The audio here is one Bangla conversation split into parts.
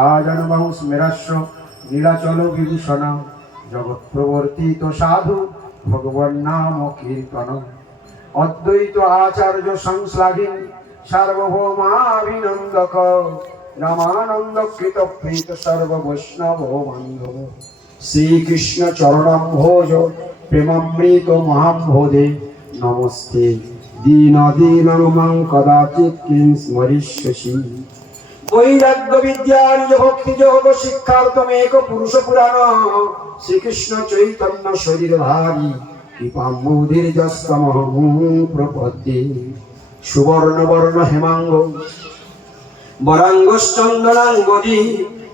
আজন্মং স্মেরস্য নীলাচল বিভূষণ জগৎ প্রবর্তিত সাধু ভগবান নাম কীর্তন অদ্বৈত আচার্য সংশ্লাঘিন সার্বভৌমাভিনন্দক রামানন্দ কৃত প্রীত সর্ব বৈষ্ণব বান্ধব শ্রীকৃষ্ণ চরণম ভোজ প্রেমামৃত মহাম্ভোধে নমস্তে দীন দীনং কদাচিৎ কিং স্মরিষ্যসি বৈরাগ্য বিদ্যা নিজ ভক্তি যোগ শিক্ষার্থমেক পুরুষ পুরাণ শ্রীকৃষ্ণ চৈতন্য শরীরধারী কৃপাম্বুধির যস্তমহং প্রপদ্যে সুবর্ণ বর্ণ হেমাঙ্গ বরাঙ্গশ্চন্দনাঙ্গদি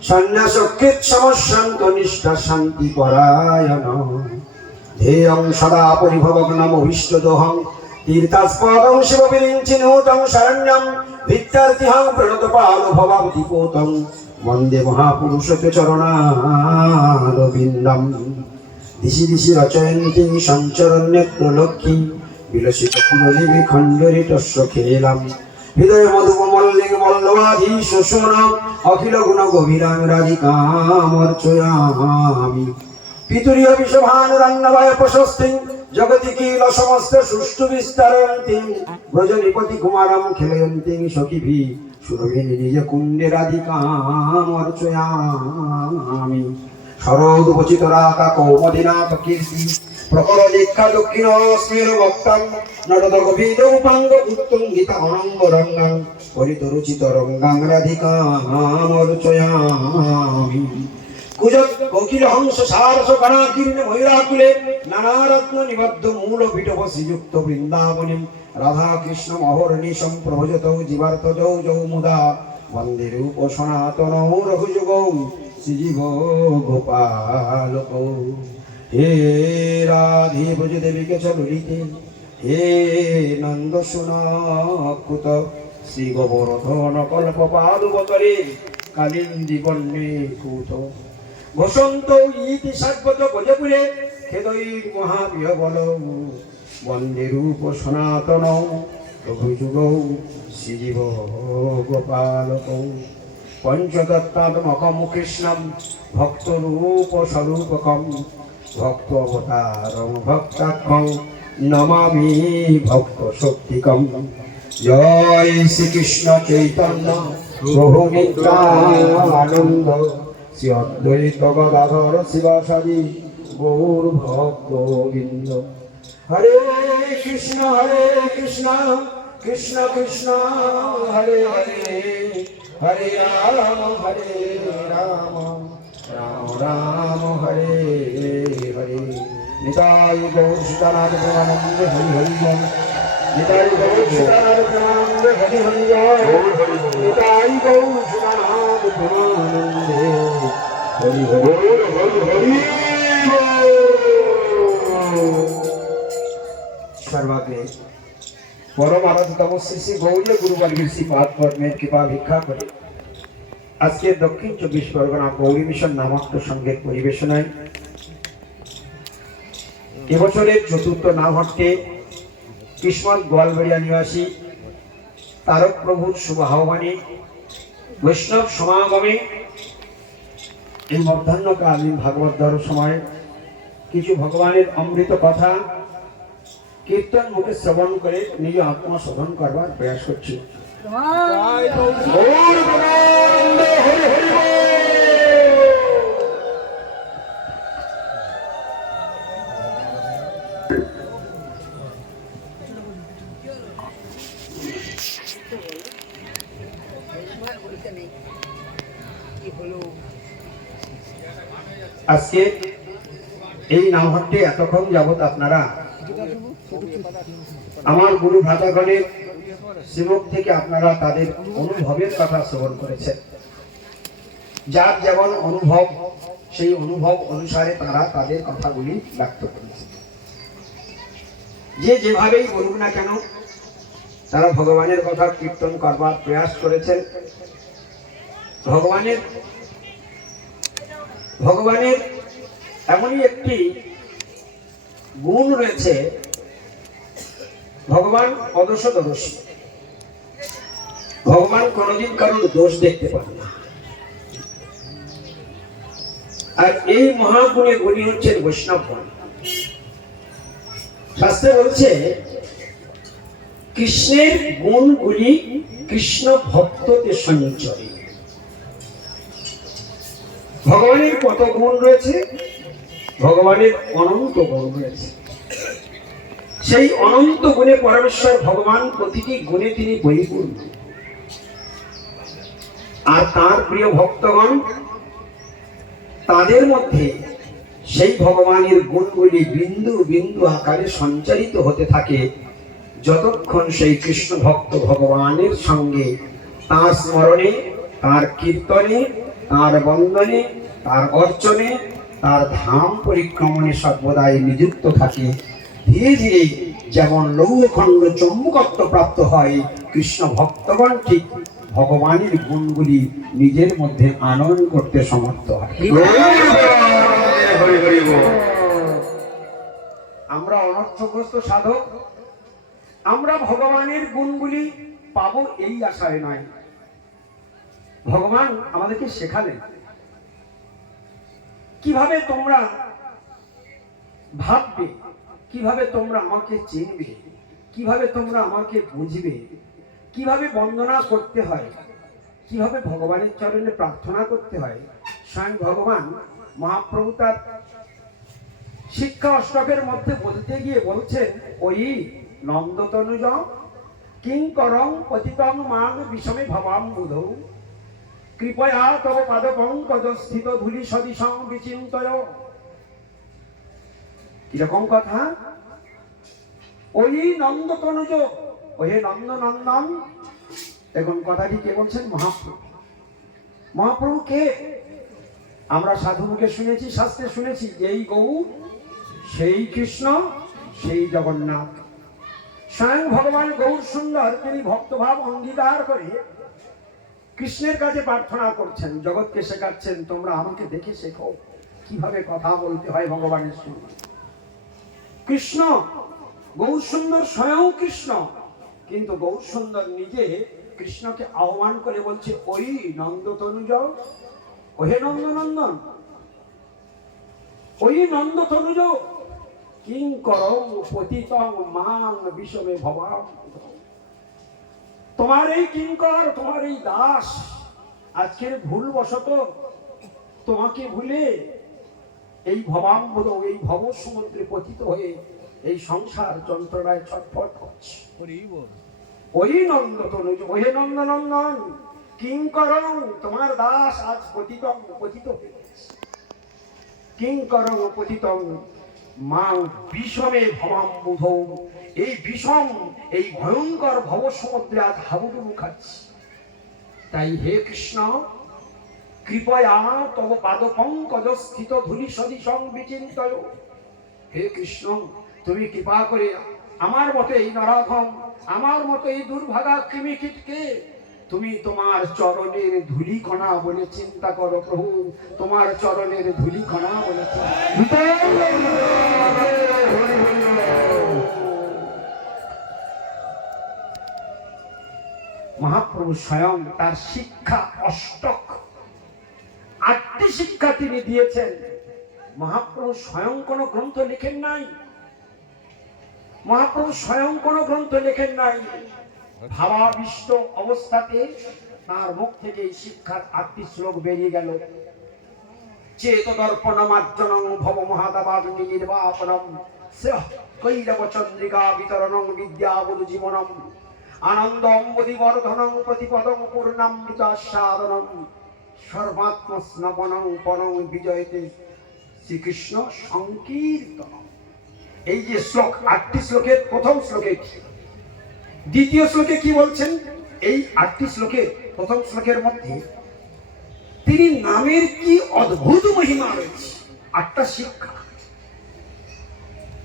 সন্ন্যাসকৃত সমশান্ত নিষ্ঠা শান্তি পরায়ণ ধ্যেয়ং সদা পরিভবগ্নমভীষ্টদোহং তীর্থাস্পদং শিববিরিঞ্চিনুতং শরণ্যং ভিত্তার্তিহং প্রণতপাল ভবাবধিপোতং বন্দে মহাপুরুষতে চরণারবিন্দম দিশি দিশি রচয়ন্তি সঞ্চরণ্যত্রলক্ষ্মী বিলসিত পুরলিপি খণ্ডরিতস্য খেলাম হৃদয় মধুমল্লিক মল্লবাধি শোষণ অখিল গুণ গভীরাং রাধিকামর্চয়ামি পিতুরীয় বিশ্বভানুরন্নবয় প্রশস্তিং জগতি কিল সমস্ত সুষ্ঠু বিস্তারয়ন্তি ব্রজনিপতি কুমারম খেলয়ন্তি সখীভি সুরভিনী নিজ কুণ্ডে রাধিকামর্চয়ামি শরদুপচিত রাকা কৌমদিনাথ কীর্তি প্রকল দীক্ষা দক্ষিণ স্মের বক্তাং নরদ গভীর উপাঙ্গ উত্তঙ্গিত অনঙ্গ রঙ্গাং পরিত রুচিত রঙ্গাং রাধিকামর্চয়ামি কুজত কোকিল হংস সারস গণাকীর্ণ ময়ূরাকুলে নানারত্ন নিবদ্ধ মূল পীঠব শ্রীযুক্ত বৃন্দাবনীম রাধা কৃষ্ণ অহর্নিশম প্রভজত জীবার্থ যৌ যৌ মুদা বন্দে রূপ সনাতন রঘুযুগৌ শ্রীজীব গোপালক হে রাধে ব্রজ দেবীকে চলিতে হে নন্দ সুনকুত শ্রী গোবর্ধন কল্প পাদুবতরে কালিন্দী বন্যে কুত বসন্ত ইতি সাগ্বত গজপুরে খেদৈর মহাপ্রিয় বল বন্দে রূপ সনাতন রঘুযুগৌ শ্রীজীব গোপালক পঞ্চদত্তাত্মকম কৃষ্ণম ভক্তরূপ স্বরূপকম ভক্ত অবতারং ভক্তাখ্যং নমামি ভক্ত শক্তিকম জয় শ্রীকৃষ্ণ চৈতন্য প্রভু নিত্যানন্দ শ্রী অদ্বৈত গদাধর শিবাসাদি গৌর ভক্ত গোবিন্দ হরে কৃষ্ণ কৃষ্ণ কৃষ্ণ হরে হরে হরে রাম রাম রাম হরে হরে নিতাই গৌর সীতানাথ প্রেমানন্দে হরি হরি বল নিতাই গৌর সীতানাথ প্রেমানন্দে হরি হরি বল নিতাই গৌর সীতানাথ প্রেমানন্দে হরি হরি হরি সর্বাগ্রে পরম আরাধ্যতম শ্রী শ্রী গৌরীয় গুরুবর্গের শ্রীপাদ পদ্মের কৃপা ভিক্ষা করে আজকে দক্ষিণ 24 পরগনা গৌরী মিশন নামক সঙ্গীত পরিবেশনায় এবছরের চতুর্থ নামহট্টে কিসমত গোয়ালবেড়িয়া নিবাসী তারক প্রভুর শুভ আহ্বানে বৈষ্ণব সমাগমে এই মধ্যাহ্নকালীন ভাগবত ধরার সময় কিছু ভগবানের অমৃত কথা কীর্তন মুখে শ্রবণ করে নিজ আত্মা শোধন করবার প্রয়াস করছি। আজকে এই নামহট্টে এতক্ষণ যাবৎ আপনারা আমার গুরু ভ্রাতাগণের শ্রীমুখ থেকে আপনারা তাদের অনুভবের কথা শ্রবণ করেছেন। যার যেমন অনুভব সেই অনুভব অনুসারে তারা তাদের কথাগুলি ব্যক্ত করেছে। যে যেভাবেই বলুক না কেন তারা ভগবানের কথা কীর্তন করবার প্রয়াস করেছেন। ভগবানের এমনই একটি গুণ রয়েছে, ভগবান অদোষদর্শী। ভগবান কোনদিন কারোর দোষ দেখতে পান না। আর এই মহাগুণে গুণী হচ্ছেন বৈষ্ণবগণ। শাস্ত্রে বলছে কৃষ্ণের গুণগুলি কৃষ্ণ ভক্ততে সঞ্চয়। ভগবানের কত গুণ রয়েছে? ভগবানের অনন্ত গুণ রয়েছে। সেই অনন্ত গুণে পরমেশ্বর ভগবান প্রতিটি গুণে তিনি পরিপূর্ণ। আর তার প্রিয় ভক্তগণ, তাদের মধ্যে সেই ভগবানের গুণগুলি বিন্দু বিন্দু আকারে সঞ্চারিত হতে থাকে যতক্ষণ সেই কৃষ্ণ ভক্ত ভগবানের সঙ্গে তার স্মরণে, তার কীর্তনে, তার বন্দনে, তার অর্চনে, তার ধাম পরিক্রমণে সর্বদাই নিযুক্ত থাকে। ধীরে ধীরে যেমন লৌহখণ্ড চৌম্বকত্ব প্রাপ্ত হয়, কৃষ্ণ ভক্তগণ ঠিক ভগবানের গুণগুলি নিজের মধ্যে আনয়ন করতে সমর্থ হয়। আমরা অনর্থগ্রস্ত সাধক, আমরা ভগবানের গুণগুলি পাবো এই আশায় নয়। ভগবান আমাদেরকে শেখালেন কিভাবে তোমরা ভাববে, কিভাবে তোমরা আমাকে চিনবে, কিভাবে তোমরা আমাকে বুঝবে, কিভাবে বন্দনা করতে হয়, কিভাবে ভগবানের চরণে প্রার্থনা করতে হয়। স্বয়ং ভগবান মহাপ্রভু তার শিক্ষা অষ্টকের মধ্যে বলতে গিয়ে বলছেন, ওই নন্দতনুজ কিংকরং পতিতং মাং বিষমে ভবাম্বুধৌ কৃপয়া তব পাদপঙ্কজ স্থিত ধূলি সদৃশং বিচিন্তয়। কিরকম কথা? ওই নন্দতনুজ, ওহে নন্দনন্দন। এখন কথাটি কে বলছেন? মহাপ্রভু। মহাপ্রভু কে? আমরা সাধু মুখে শুনেছি, শাস্ত্রে শুনেছি, এই গৌর, সেই কৃষ্ণ, সেই জগন্নাথ। স্বয়ং ভগবান গৌর সুন্দর তিনি ভক্তভাব অঙ্গীকার করে কৃষ্ণের কাছে প্রার্থনা করছেন, জগৎকে শেখাচ্ছেন, তোমরা আমাকে দেখে শেখো কিভাবে কথা বলতে হয় ভগবানের সঙ্গে। কৃষ্ণ গৌর সুন্দর স্বয়ং কৃষ্ণ, কিন্তু গৌর সুন্দর নিজে কৃষ্ণকে আহ্বান করে বলছে, ওই নন্দতনুজ, ওহে নন্দনন্দন, ওই নন্দতনুজ কিংকরং পতিতং মাং বিষমে ভবাম্বুধৌ। তোমার এই কিঙ্কর, তোমার এই দাস আজকের ভুলবশত তোমাকে ভুলে এই ভবাম্বুধৌ, এই ভব সমুদ্রে পতিত হয়ে এই সংসার যন্ত্রণায় ছটফট করছে। ওই নন্দতনুজ, ওহে নন্দনন্দন কিংকরং, তোমার দাস আজ পতিত হয়ে গেছে। কিংকরং পতিতং মাং বিষমে ভবাম্বুধৌ, এই বিষম, এই ভয়ঙ্কর ভব সমুদ্রে আজ হাবুডুবু খাচ্ছি। তাই হে কৃষ্ণ, কৃপয়া তব পাদপঙ্কজ স্থিত ধূলি সদৃশং বিচিন্তয়। হে কৃষ্ণ, তুমি কৃপা করে আমার মতো এই নরাধম, আমার মতো এই দুর্ভাগা কৃমিকীটকে তুমি তোমার চরণের ধূলিকণা বলে চিন্তা করো প্রভু, তোমার চরণের ধূলিকণা বলে মহাপ্রভু স্বয়ং তার শিক্ষা অষ্টক, 8টি শিক্ষা তিনি দিয়েছেন। মহাপ্রভু স্বয়ং কোন গ্রন্থ লেখেন নাই, মহাপ্রভু স্বয়ং কোন গ্রন্থ লেখেন নাই। ভাবাবিষ্ট অবস্থাতে তার মুখ থেকে এই শিক্ষার 8টি শ্লোক বেরিয়ে গেল। চেত দর্পণ মার্জনং ভব মহাদাবাগ্নি নির্বাপনম স্যাহ কৈরব চন্দ্রিকা বিতরণং বিদ্যাবুধ জীবনম আনন্দ অম্বুদি বর্ধনং প্রতিপদং পূর্ণামৃতাস্বাদনম সর্বাত্ম স্নপনং পনং বিজয়তে শ্রীকৃষ্ণ সংকীর্তন। এই যে শ্লোক, 8টি শ্লোকের প্রথম শ্লোকে, দ্বিতীয় শ্লোকে কি বলছেন? এই 8টি শ্লোকের প্রথম শ্লোকের মধ্যে তিনি নামের কি অদ্ভুত মহিমা রয়েছে। 8টা শিক্ষা,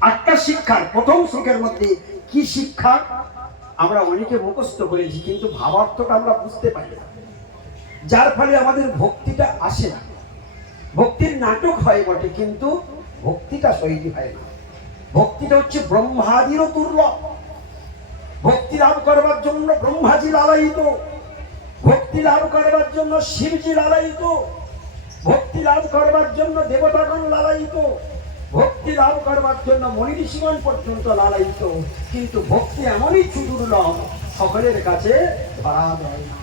8টা শিক্ষার প্রথম শ্লোকের মধ্যে কি শিক্ষা আমরা অনেকে মুখস্থ করেছি, কিন্তু ভাবার্থটা আমরা বুঝতে পারি না, যার ফলে আমাদের ভক্তিটা আসে না। ভক্তির নাটক হয় বটে, কিন্তু ভক্তিটা শৈলী হয় না। ভক্তিটা হচ্ছে ব্রহ্মাদিরও দুর্লভ। ভক্তি লাভ করবার জন্য ব্রহ্মাজি লালায়িত, ভক্তি লাভ করবার জন্য শিবজি লালায়িত, ভক্তি লাভ করবার জন্য দেবতাগণ লালায়িত, ভক্তি লাভ করবার জন্য মনি ঋষিগণ পর্যন্ত লালায়িত, কিন্তু ভক্তি এমনই সুদুর্লভ, সকলের কাছে ধরা দেয় না।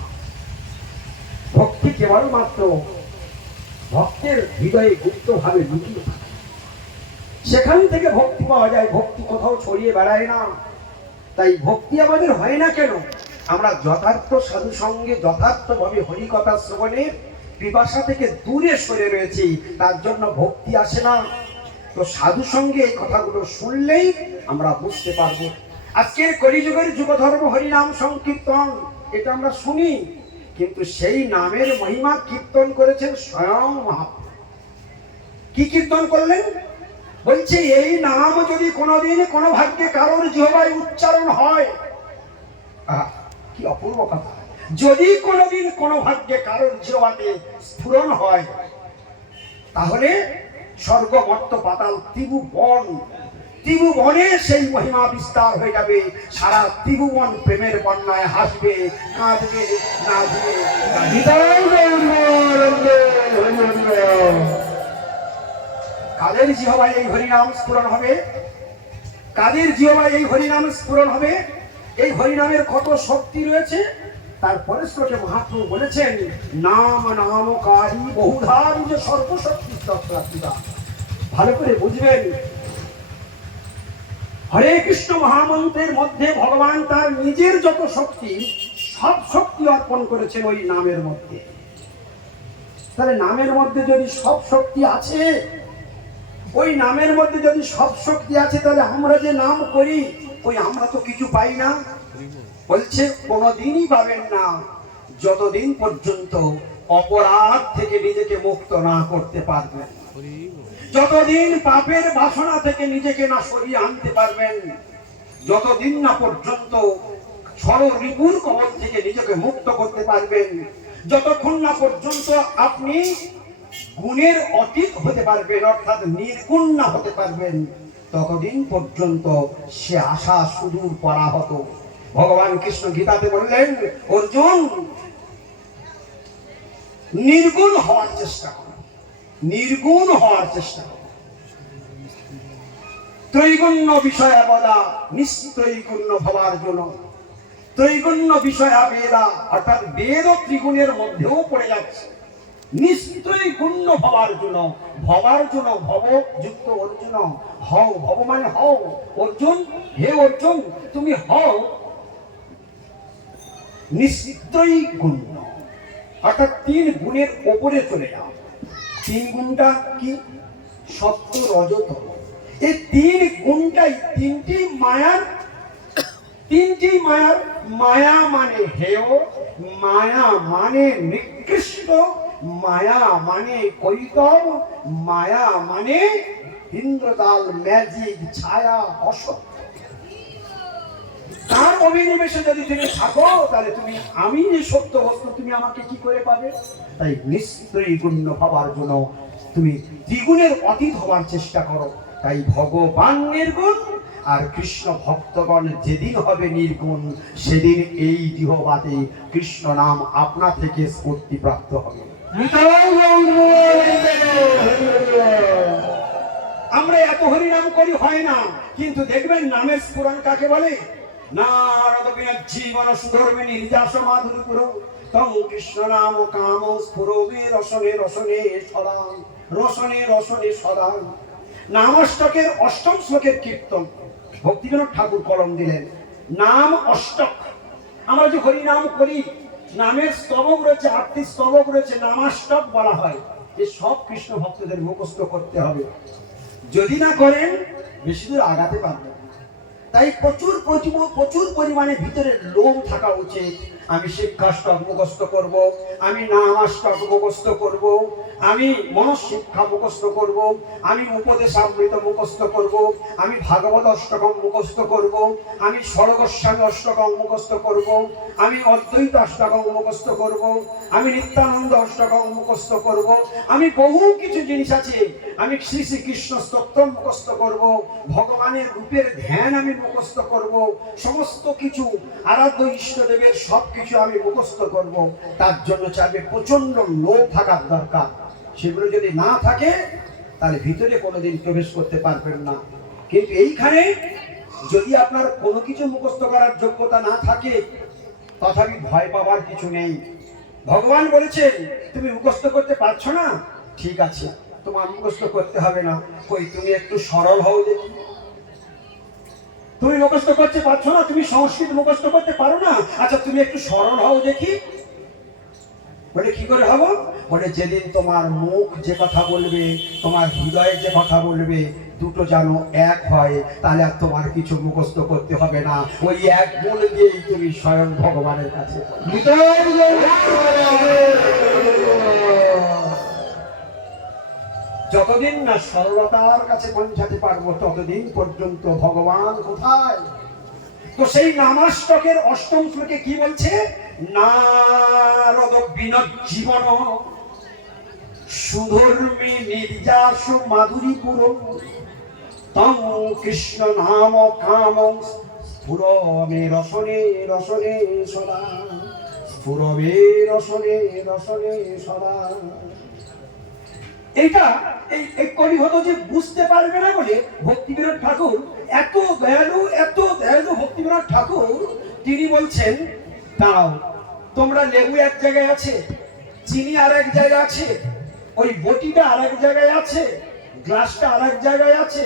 ভক্তি কেবলমাত্র ভক্তের হৃদয়ে গুপ্তভাবে লুকিয়ে থাকে, সেখান থেকে ভক্তি পাওয়া যায়, ভক্তি কোথাও ছড়িয়ে বেড়ায় না। তাই ভক্তি আমাদের হয় না কেন? আমরা যথার্থ সাধু সঙ্গে যথার্থভাবে হরিকথা শ্রবণের পিপাসা থেকে দূরে সরে রয়েছি, তার জন্য ভক্তি আসে না। তো সাধু সঙ্গে এই কথাগুলো শুনলেই আমরা বুঝতে পারবো। আজকের কলিযুগের যুগধর্ম হরিনাম সংকীর্তন, এটা আমরা শুনি, কিন্তু সেই নামের মহিমা কীর্তন করেছেন স্বয়ং মহাপ্রভু। কি কীর্তন করলেন? বলছে এই নাম যদি কোনোদিন কোনো ভাগ্যে কারোর জিহ্বায় উচ্চারণ হয়, কি অপূর্ব কথা, যদি কোনোদিন কোনো ভাগ্যে কারোর জিহ্বাতে স্ফুরণ হয়, তাহলে স্বর্গ মর্ত্য পাতাল ত্রিভুবনে সেই মহিমা বিস্তার হয়ে যাবে। সারা ত্রিভুবন প্রেমের বন্যায় হাসবে, কাঁদবে, নাচবে। কাদের জিহ্বায় এই হরিনাম স্ফুরণ হবে? কাদের জিহ্বায় এই হরিনাম স্ফুরণ হবে? এই হরিনামের কত শক্তি রয়েছে। তারপরে শ্লোকে মহাপ্রভু বলেছেন, নাম নামকারী বহুধারী যে সর্বশক্তি তৎপ্রাপ্তিদা। ভালো করে বুঝবেন, হরে কৃষ্ণ মহামন্ত্রের মধ্যে ভগবান তার নিজের যত শক্তি, সব শক্তি অর্পণ করেছেন ওই নামের মধ্যে। তাহলে নামের মধ্যে যদি সব শক্তি আছে, ওই নামের মধ্যে যদি সব শক্তি আছে, তাহলে আমরা যে নাম করি, ওই আমরা তো কিছু পাই না। বলছে কোনদিনই পাবেন না, যতদিন পর্যন্ত অপরাধ থেকে নিজেকে মুক্ত না করতে পারবেন, যতদিন পাপের বাসনা থেকে নিজেকে না সরিয়ে আনতে পারবেন, যতদিন না পর্যন্ত ষড় রিপুর কবল থেকে নিজেকে মুক্ত করতে পারবেন, যতক্ষণ না পর্যন্ত আপনি গুণের অতীত হতে পারবেন, অর্থাৎ নির্গুণ না হতে পারবেন, ততদিন পর্যন্ত সে আশা সুদূর পরাহত। ভগবান কৃষ্ণ গীতাতে বললেন, অর্জুন নির্গুণ হওয়ার চেষ্টা করো, নির্গুণ হওয়ার চেষ্টা করো। ত্রৈগুণ্য বিষয় বলা নিস্ত্রৈগুণ্য ভবার জন্য, ত্রৈগুণ্য বিষয় বেদা, অর্থাৎ বেদ ও ত্রিগুণের মধ্যেও পড়ে যাচ্ছে। নিস্ত্রৈগুণ্য ভবার জন্য, ভবার জন্য ভব যুক্ত অর্জুন হও, ভব মানে হও। অর্জুন, হে অর্জুন তুমি হও নিস্ত্রৈগুণ্য, অর্থাৎ তিন গুণের ওপরে চলে যাও। তিন গুণটা কি? সত্য রজত। এই তিন গুণটাই তিনটি মায়ার, তিনটি মায়ার। মায়া মানে হেয়, মায়া মানে নিকৃষ্ট, মায়া মানে কৈতব, মায়া মানে ইন্দ্রজাল, ম্যাজিক, ছায়া, অসত্য। তার অভিনিবেশে যদি তুমি থাকো, তাহলে তুমি আমি যে সত্য বস্তু, তুমি আমাকে কি করে পাবে? তাই নিস্ত্রৈগুণ্য হবার জন্য তুমি দ্বিগুণের অতীত হওয়ার চেষ্টা করো। তাই ভগবান নির্গুণ, আর কৃষ্ণ ভক্তগণ যেদিন হবে নির্গুণ, সেদিন এই জিহ্বাতে কৃষ্ণ নাম আপনা থেকে স্ফূর্তি প্রাপ্ত হবে। আমরা এত হরিনাম করি হয় না, কিন্তু দেখবেন নামের স্ফুরণ কাকে বলে? নারদ জীবন সুধর্মে নির্যাস মাধুরী পুরো তং কৃষ্ণ নাম কাম স্ফুরবে রসনে রসনে সদা, রসনে রসনে সদা। নামাষ্টকের অষ্টম শ্লোকের কীর্তন ভক্তিবিনোদ ঠাকুর কলম দিলেন। নাম অষ্টক, আমরা যে হরিনাম করি, নামের স্তবক রয়েছে, 8টি স্তবক রয়েছে, নামাষ্টক বলা হয়। এই সব কৃষ্ণ ভক্তদের মুখস্থ করতে হবে, যদি না করেন বেশি দূর আগাতে পারবেন। তাই প্রচুর পরিমাণে ভিতরে লোভ থাকা উচিত। আমি শিক্ষাষ্টক মুখস্থ করব, আমি নামাষ্টক মুখস্থ করব, আমি মনঃশিক্ষা মুখস্থ করব, আমি উপদেশামৃত মুখস্থ করব, আমি ভাগবত অষ্টকম মুখস্থ করব, আমি ষড়গোস্বামী অষ্টকম মুখস্থ করব, আমি অদ্বৈত অষ্টকম মুখস্থ করব, আমি নিত্যানন্দ অষ্টকম মুখস্থ করব, আমি বহু কিছু জিনিস আছে, আমি শ্রী শ্রীকৃষ্ণ স্তোত্র মুখস্থ করব, ভগবানের রূপের ধ্যান আমি মুখস্থ করব, সমস্ত কিছু আরাধ্য ইষ্টদেবের সব কিছু আমি মুখস্থ করব। তার জন্য চাইবে প্রচন্ড লোভ থাকার দরকার। সেগুলো যদি না থাকে তাহলে ভিতরে কোনোদিন প্রবেশ করতে পারবেন না। কিন্তু এইখানে যদি আপনার কোনো কিছু মুখস্থ করার যোগ্যতা না থাকে, তথাপি ভয় পাওয়ার কিছু নেই। ভগবান বলেছেন তুমি মুখস্থ করতে পারছো না, ঠিক আছে, তোমার মুখস্থ করতে হবে না। কই তুমি একটু সরল হও দেখি। তুমি মুখস্থ করতে পারছো না, তুমি সংস্কৃত মুখস্থ করতে পারো না, আচ্ছা তুমি একটু সরল হও দেখি। বলে কি করে হবো? বলে যেদিন তোমার মুখ যে কথা বলবে, তোমার হৃদয়ে যে কথা বলবে, দুটো যেন এক হয়, তাহলে আর তোমার কিছু মুখস্থ করতে হবে না। ওই এক গুণ দিয়েই তুমি স্বয়ং ভগবানের কাছে। যতদিন না সরলতার কাছে পৌঁছাতে পারবো ততদিন পর্যন্ত ভগবান কোথায়? তো সেই নামাষ্টকের অষ্টম শ্লোকে কি বলছে? নারদ বিনজ্জীবন সুধর্মী নির্যাস মাধুরী পুর তং কৃষ্ণ নাম কাম স্ফুরমে রসনে রসনে সদা, স্ফুরমে রসনে রসনে সদা। এটা এই কলিহত যে বুঝতে পারবে না বলে ভক্তিবিনোদ ঠাকুর এত দয়ালু ভক্তিবিনোদ ঠাকুর তিনি বলছেন, দাঁড়াও, তোমরা লেবু এক জায়গায় আছে, চিনি আর এক জায়গায় আছে, ওই বটিটা আর এক জায়গায় আছে, গ্লাসটা আর এক জায়গায় আছে,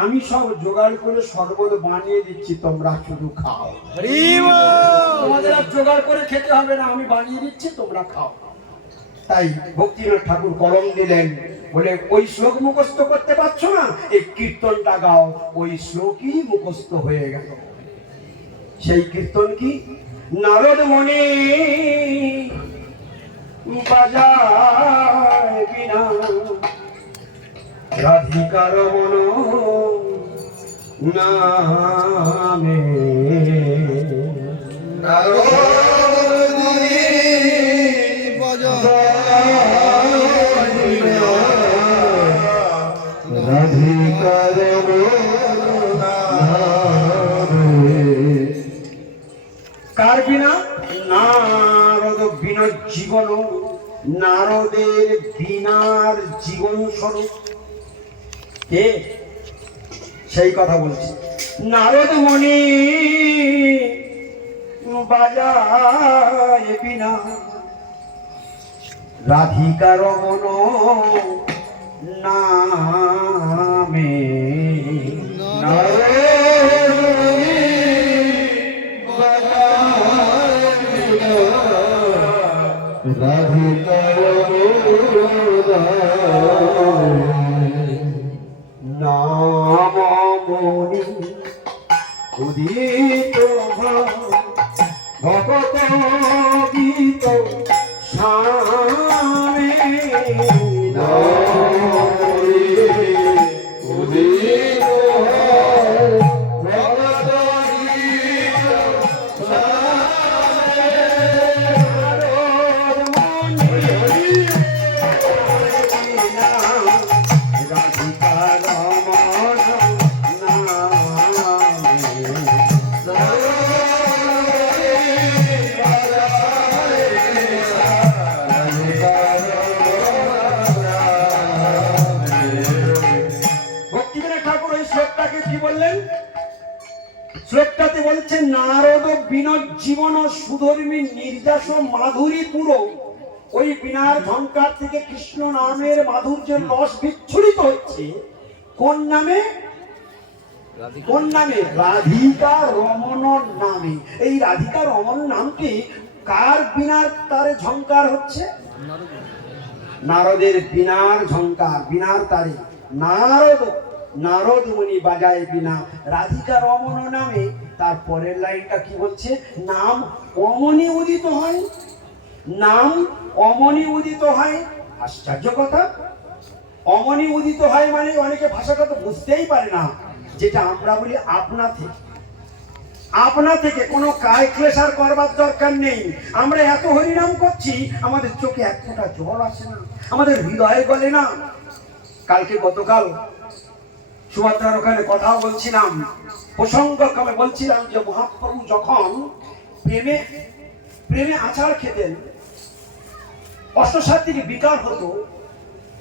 আমি সব জোগাড় করে শরবত বানিয়ে দিচ্ছি, তোমরা শুধু খাও। তোমাদের আর জোগাড় করে খেতে হবে না, আমি বানিয়ে দিচ্ছি, তোমরা খাও। তাই ভক্তিবিনোদ ঠাকুর কলম দিলেন, বলে ওই শ্লোক মুখস্থ করতে পারছো না, এই কীর্তনটা গাও। ওই শ্লোকই মুখস্থ হয়ে গেল। সেই কীর্তন কি? নারদ মনে বাজায় বিনা রাধিকার মন নামে, নারদ কার বিনা? নারদ বিনজ্জীবন, নারদের বিনার জীবন স্বরূপ কে? সেই কথা বলছি। নারদ মনে বাজায় বিনা রাধিকার মন নামে, নামমণি উদিত ভগত গীত স্বামী, নামমণি উদিত ভগত গীত স্বামী, রাধিকার মন শ্লোকটাতে বলছে নারদ বিনজ্জীবন সুধর্মী নির্যাস মাধুরী পুরো। ওই বিনার ঝঙ্কার থেকে কৃষ্ণ নামের মাধুর্যের রস বিচ্ছুরিত হচ্ছে। কোন নামে? কোন নামে? রাধিকা রমণ নামে। এই রাধিকা রমণ নামটি কার বিনার তারে ঝঙ্কার হচ্ছে? নারদের বিনার ঝঙ্কার, বিনার তারে নারদ মুনি বাজায় বিনা রাধিকা রমণ নামে। তার পরের লাইনটা কি বলছে? নাম অমনি উদিত হয়, নাম অমনি উদিত হয়। আশ্চর্য কথা, অমনি উদিত হয় মানে অনেকে ভাষাটা তো বুঝতেই পারে না। যেটা আমরা বলি আপনা থেকে কোনো কায় ক্লেশার করবার দরকার নেই। আমরা এত হরিনাম করছি, আমাদের চোখে এক ফোঁটা জল আসে না, আমাদের হৃদয়ে গলে না। গতকাল সুমাত্রার ওখানে কথা বলছিলাম, প্রসঙ্গক্রমে বলছিলাম যে মহাপ্রভু যখন প্রেমে আচার খেতেন, অষ্টসাত্ত্বিক বিকার হতো,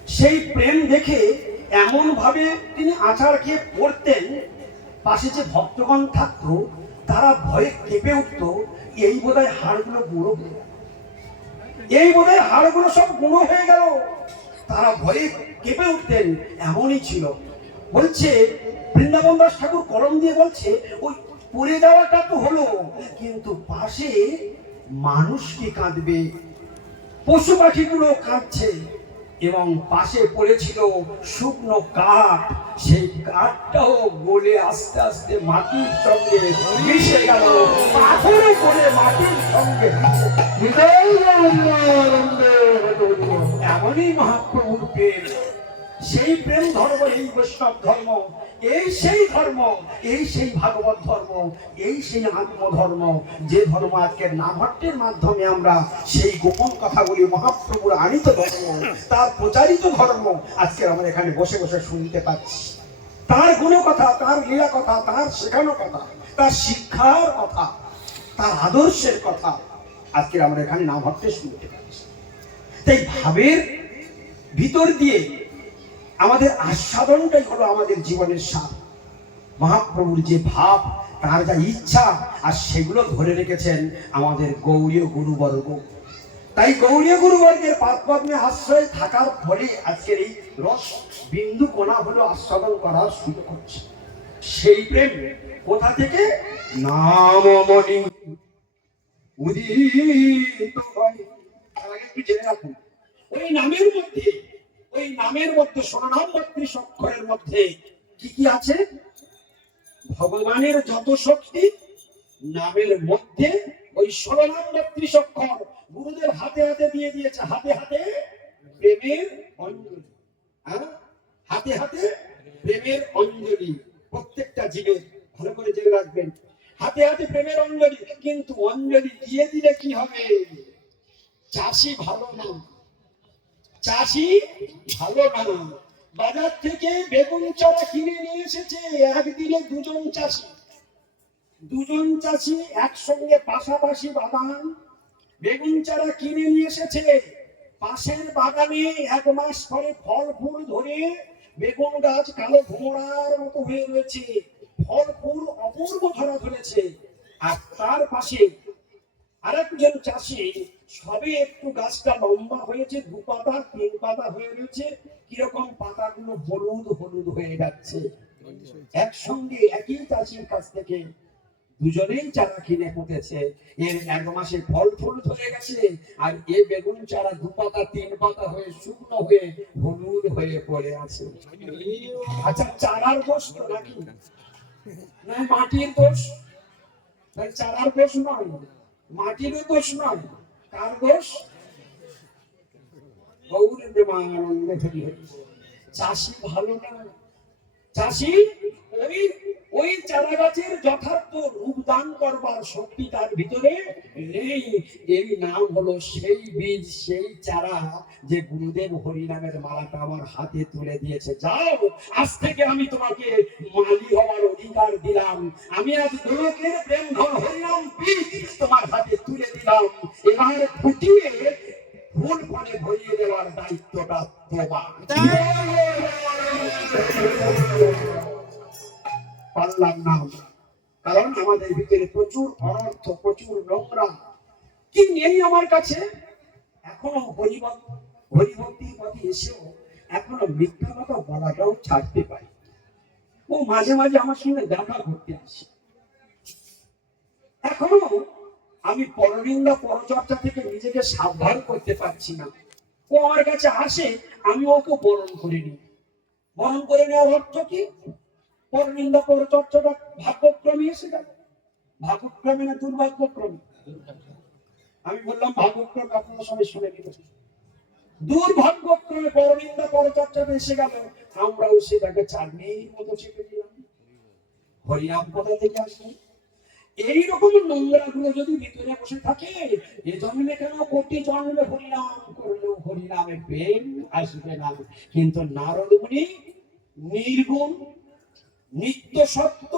সেই প্রেম দেখে এমন ভাবে তিনি আছাড় খেয়ে পড়তেন, পাশে যে ভক্তগণ থাকতো তারা ভয়ে কেঁপে উঠতো, এই বোধহয় হাড়গুলো গুঁড়ো হয়ে গেল, এই বোধহয় হাড়গুলো সব গুঁড়ো হয়ে গেল। তারা ভয়ে কেঁপে উঠতেন, এমনই ছিল। বলছে বৃন্দাবন দাস ঠাকুর কলম দিয়ে বলছে, ওই পড়ে যাওয়াটা তো হলো, কিন্তু পাশে মানুষ কি কাঁদবে, পশু পাখিগুলো কাঁদছে, এবং পাশে পড়েছিল শুকনো কাঠ, সেই কাঠটাও গলে আস্তে আস্তে মাটির সঙ্গে মিশে গেল, পাথরে পড়ে মাটির সঙ্গে এমনই মহাপ্রভুর প্রেম। সেই প্রেম ধর্ম, এই বৈষ্ণব ধর্ম, এই সেই ধর্ম, এই সেই ভাগবত ধর্ম, এই সেই আত্মধর্ম, যে ধর্ম আজকের নামহট্টের মাধ্যমে আমরা সেই গোপন কথাগুলি মহাপ্রভুর আনিত ধর্ম, তার প্রচারিত ধর্ম আজকে আমরা এখানে বসে বসে শুনতে পাচ্ছি। তার গুণ কথা, তার লীলা কথা, তার শেখানো কথা, তার শিক্ষার কথা, তার আদর্শের কথা আজকে আমরা এখানে নামহট্টে শুনতে পাচ্ছি। তাই ভাবের ভিতর দিয়ে আমাদের আস্বাদনটাই হলো আমাদের জীবনের স্বাদ। মহাপ্রভুর যে ভাব, তার যা ইচ্ছা, আর সেগুলো ধরে রেখেছেন আমাদের গৌড়ীয় গুরুবর্গ। তাই গৌড়ীয় গুরুবর্গের পাদপদ্মে আশ্রয় থাকার ফলে আজকের এই রস বিন্দু কণা হলো আস্বাদন করার সুযোগ হচ্ছে। সেই প্রেম কোথা থেকে? নামমণি উদিত হয়। তার আগে একটু জেনে রাখুন, ওই নামের মধ্যে, ওই নামের মধ্যে ৬৯ অক্ষরের মধ্যে কি কি আছে? ভগবানের যত শক্তি নামের মধ্যে, ওই ৬৯ অক্ষর গুরুদেব হাতে হাতে দিয়ে দিয়েছে। হাতে হাতে প্রেমের অঞ্জলি, হাতে হাতে প্রেমের অঞ্জলি প্রত্যেকটা জীবের, ভালো করে জেনে রাখবেন। হাতে হাতে প্রেমের অঞ্জলি, কিন্তু অঞ্জলি দিয়ে দিলে কি হবে? চাষি ভালো না, চাষি ভালো না। বাজার থেকে বেগুন চারা কিনে নিয়ে এসেছে, একদিনে দুজন চাষি একসঙ্গে পাশাপাশি বাগান বেগুন চারা কিনে নিয়ে এসেছে। পাশের বাগানে ১ মাস পরে ফল ফুল ধরে বেগুন গাছ কালো ভোমরার মতো হয়ে রয়েছে, ফল ফুল অপূর্ব ধরা ধরেছে। আর তার পাশে আরেকজন চাষি, সবে একটু গাছটা লম্বা হয়েছে, ২ পাতা ৩ পাতা হয়ে রয়েছে, কিরকম পাতাগুলো হলুদ হলুদ হয়ে যাচ্ছে। একসঙ্গে একই চাষির কাছ থেকে দুজনেই চারা কিনে পুঁতেছে, এর ১ মাসে ফল ফুল ধরে গেছে, আর এ বেগুন চারা ২ পাতা ৩ পাতা হয়ে শুকনো হয়ে হলুদ হয়ে পড়ে আছে। আচ্ছা, চারার দোষ তো নাকি? না মাটির দোষ? চারার দোষ নয়, মাটিরও দোষ নয়, কার দোষ? গৌরের প্রেমানন্দে হরি হরি। চাষি ভালো না, চাষি ওই চারা গাছের যথার্থ রূপ দান করবার শক্তি তার ভিতরে নেই। এই নাম হলো সেই বীজ, সেই চারা, যে গুরুদেব হরিনামের মালাটা আমার হাতে তুলে দিয়েছে। যাও, আজ থেকে আমি তোমাকে মালি হওয়ার অধিকার দিলাম। আমি আজ গোলকের প্রেম ধন হরিনাম বীজ তোমার হাতে তুলে দিলাম। এবার ফুটিয়ে ফুল ফলে ভরিয়ে দেওয়ার দায়িত্বটা তোমার। পারলাম না, কারণ আমাদের ভিতরে প্রচুর অনর্থ, প্রচুর নোংরা কি নেই আমার কাছে। এখনো হরিভক্তির পথে এসেও এখনো মিথ্যা কথা বলাটাও ছাড়তে পারি। ও মাঝে মাঝে আমার সঙ্গে দেখা করতে আসে। এখনো আমি পরনিন্দা পরচর্চা থেকে নিজেকে সাবধান করতে পারছি না। ও আমার কাছে আসে, আমি ওকে বরণ করে নিই। বরণ করে নেওয়ার অর্থ কি? পরনিন্দা পরচর্চাটা ভাগ্যক্রমে এসে গেল। ভাগ্যক্রমে না দুর্ভাগ্যক্রমে? আমি বললাম ভাগ্যক্রমে, আপনারা সবাই শুনে নিন। দুর্ভাগ্যক্রমে পরনিন্দা পরচর্চাটা এসে গেল, আমরাও সেটাকে চাটনির মতো চেপে দিলাম। হরিনাম কোথা থেকে আসবে? এইরকম নোংরা গুলো যদি ভিতরে বসে থাকে, এ জন্মে কেন কোটি জন্মে হরিনাম করলেও হরিনামে প্রেম আসবে না। কিন্তু নারদ মুনি নির্গুণ, নিত্য সত্য,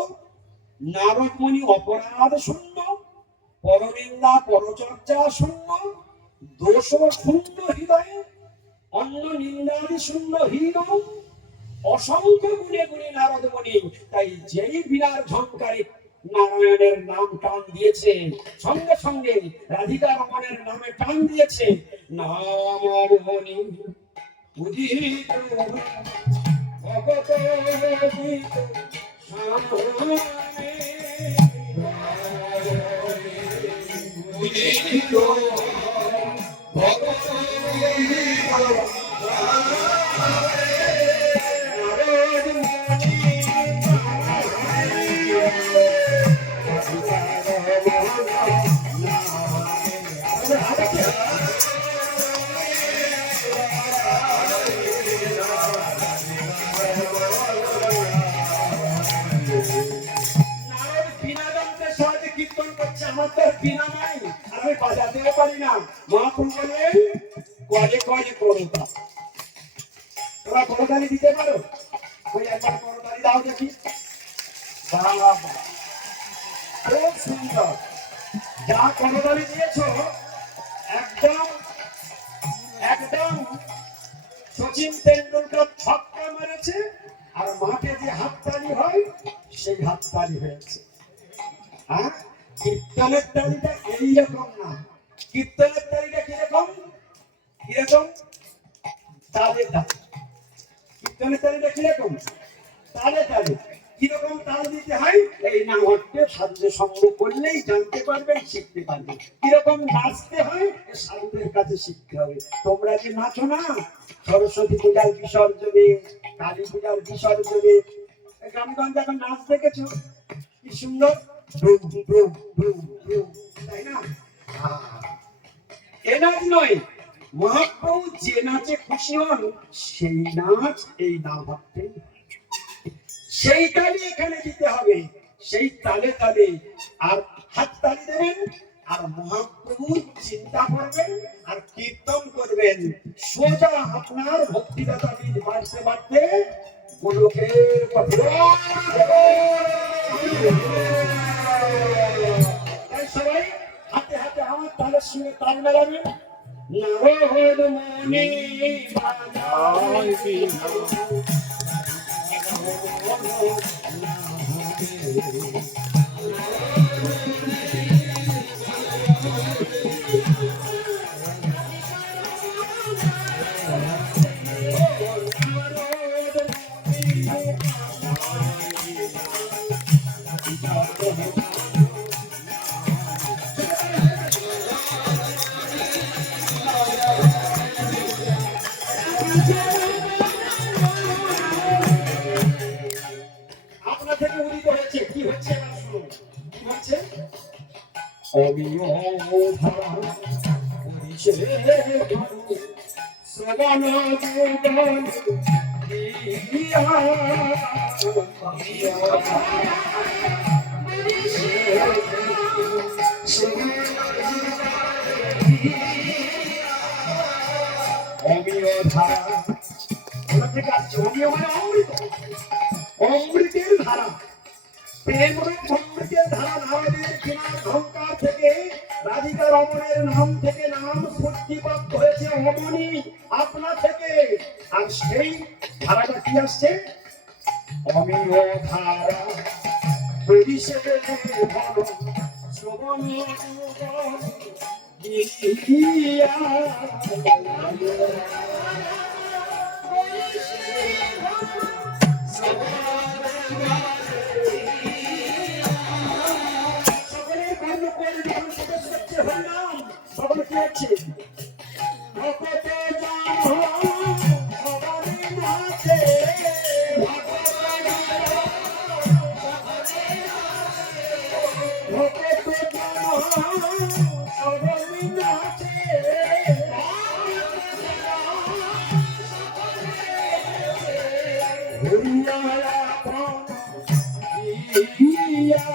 নারদ মুনি অপরাধ শূন্য, পরনিন্দা পরচর্চা শূন্য, দোষ শূন্য হৃদয়ে, অন্য নিন্দাদি শূন্য হীন অসংখ্য গুণে গুণে নারদ মুনি। তাই যেই বিনার ঝংকারে নারায়ণের নাম টান দিয়েছে, সঙ্গে সঙ্গে রাধিকা রমণের নামে টান দিয়েছে। নাম মনি উদিত ভগত গীত সামনে উদিত ভগত গীত আমার তো বিনা নাই, আমি বাজাতেও পারি না। মহাপ্রভু বলে কলে কলে করতা, তোরা করতালি দিতে পারো? ওই একবার করতালি দাও দেখি। বাবা খুব সুন্দর, যা করতালি দিয়েছ একদম একদম সচিন তেন্ডুলকর ছক্কা মেরেছে, আর মাঠে যে হাততালি হয় সেই হাততালি হয়েছে। হ্যাঁ, কীর্তনের তালিটা এইরকম না। কীর্তনের তালিটা কিরকম কিরকম তালে তালে। কীর্তনের তালিটা কিরকম তালে তালে। কিরকম তাল দিতে হয় এই না হটতে সাধুদের সঙ্গ করলেই জানতে পারবেন, শিখতে পারবেন। কিরকম নাচতে হয় সাধুদের কাছে শিখতে হবে। তোমরা যে নাচো না সরস্বতী পূজার বিসর্জনে, কালী পূজার বিসর্জনে, গ্রামগঞ্জে এখন নাচ দেখেছো কি সুন্দর, তাই না? এ নাচ নয়, মহাপ্রভু যে নাচে খুশি হন সেই নাচ এই নাম হচ্ছে। সেই তালে এখানে দিতে হবে, সেই তালে তালে আর হাত তালি দেবেন, আর মহাপ্রভুর চিন্তা করবেন আর কীর্তন করবেন। সোজা আপনার ভক্তিদাতা বীজ বাড়তে বাড়তে গোলকের পথে। সবাই হাতে হাতে আমার তালের সঙ্গে তাল মেলাবেন। নারদ মুনি আপনার থেকে উদিত হয়েছে। কি হচ্ছে এবার শুনুন, কি হচ্ছে? অমিয় ধারা করিছে শ্রবণ যুগল দিয়া, অমিয় ধারা ওরা থেকে আসছে। অমিয় মানে অমৃত, অমৃতের ধারা, প্রেমরূপ অমৃতের ধারা। নারদের কিনার ঝংকার থেকে রাধিকা রমণের নাম থেকে নাম স্ফূর্তিপ্রাপ্ত হয়েছে অমনি আপনা থেকে। আর সেই ধারাটা কি আসছে? অমিয় ধারা পরিষে ভালো শ্রবণ গিয়া, সকলের কর্ম করে যখন সদস্য হচ্ছে হরিনাম, সকলে কি হচ্ছে? ভকত জন ভবানী নাচে, ভকত জন ভবানী নাচে, হরিয়া কোন ইয়া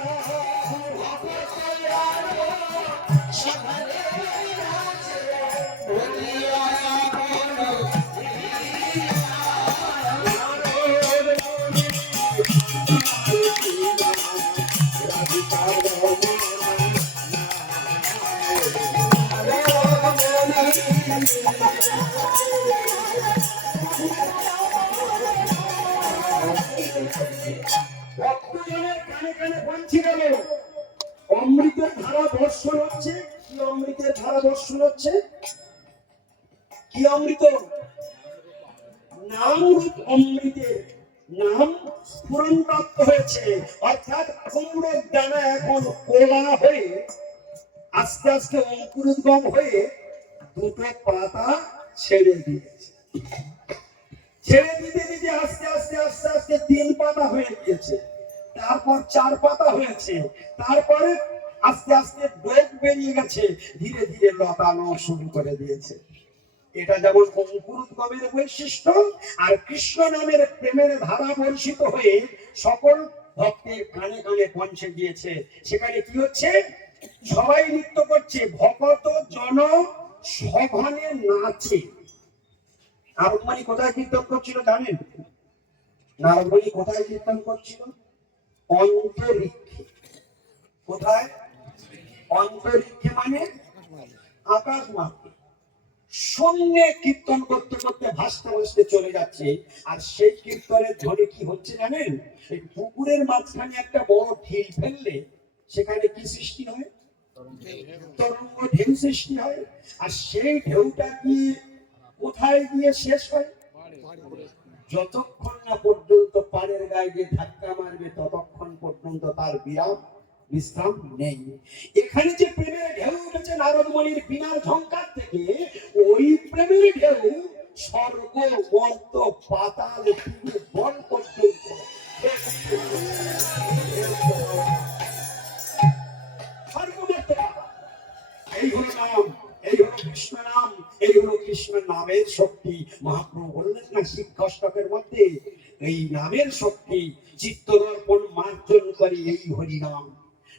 কি অমৃত? নাম রূপ অমৃতের নাম স্ফুরণ প্রাপ্ত হয়েছে। অর্থাৎ কুমড়োর দানা এখন কোলা হয়ে আস্তে আস্তে অঙ্কুরোদ্গম হয়ে দুটো পাতা ছেড়ে দিয়েছে। ছেড়ে দিতে দিতে আস্তে আস্তে আস্তে আস্তে 3 পাতা হয়ে গিয়েছে, তারপর 4 পাতা হয়েছে, তারপরে আস্তে আস্তে ডোক বেরিয়ে গেছে, ধীরে ধীরে লতানো শুরু করে দিয়েছে। এটা যেমন অঙ্কুরোদ্গমের বৈশিষ্ট্য, আর কৃষ্ণ নামের প্রেমের ধারা বর্ষিত হয়ে সকল ভক্তের কানে কানে পৌঁছে গিয়েছে। সেখানে কি হচ্ছে? সবাই নৃত্য করছে, ভকত জন সঘনে নাচে। নারদমণি কোথায় কীর্তন করছিল জানেন? নারদমণি কোথায় কীর্তন করছিল? অন্তরিক্ষে। কোথায়? অন্তরিক্ষে মানে আকাশ মার্গে। শূন্যে কীর্তন করতে করতে ভাসতে ভাসতে চলে যাচ্ছে। আর সেই কীর্তনের ধ্বনি কি হচ্ছে জানেন? এই পুকুরের মাঝখানে একটা বড় ঢিল ফেললে সেখানে কি সৃষ্টি হয়? তরঙ্গ ঢেউ সৃষ্টি হয়। আর সেই ঢেউটা কি কোথায় গিয়ে শেষ হয়? যতক্ষণ না পর্যন্ত পাড়ের গায়ে গিয়ে ধাক্কা মারবে ততক্ষণ পর্যন্ত তার বিশ্রাম নেই। এখানে যে প্রেমের ঢেউ উঠেছে নারদমণির বিনার ঝংকার থেকে, ওই প্রেমের ঢেউ স্বর্গ মর্ত পাতাল বন পর্যন্ত। এই হলো নাম, এই হলো কৃষ্ণ নাম, এই হলো কৃষ্ণ নামের শক্তি। মহাপ্রভু বললেন না শিক্ষাষ্টকের মধ্যে, এই নামের শক্তি চিত্তদর্পণ মার্জন করে এই হরি নাম।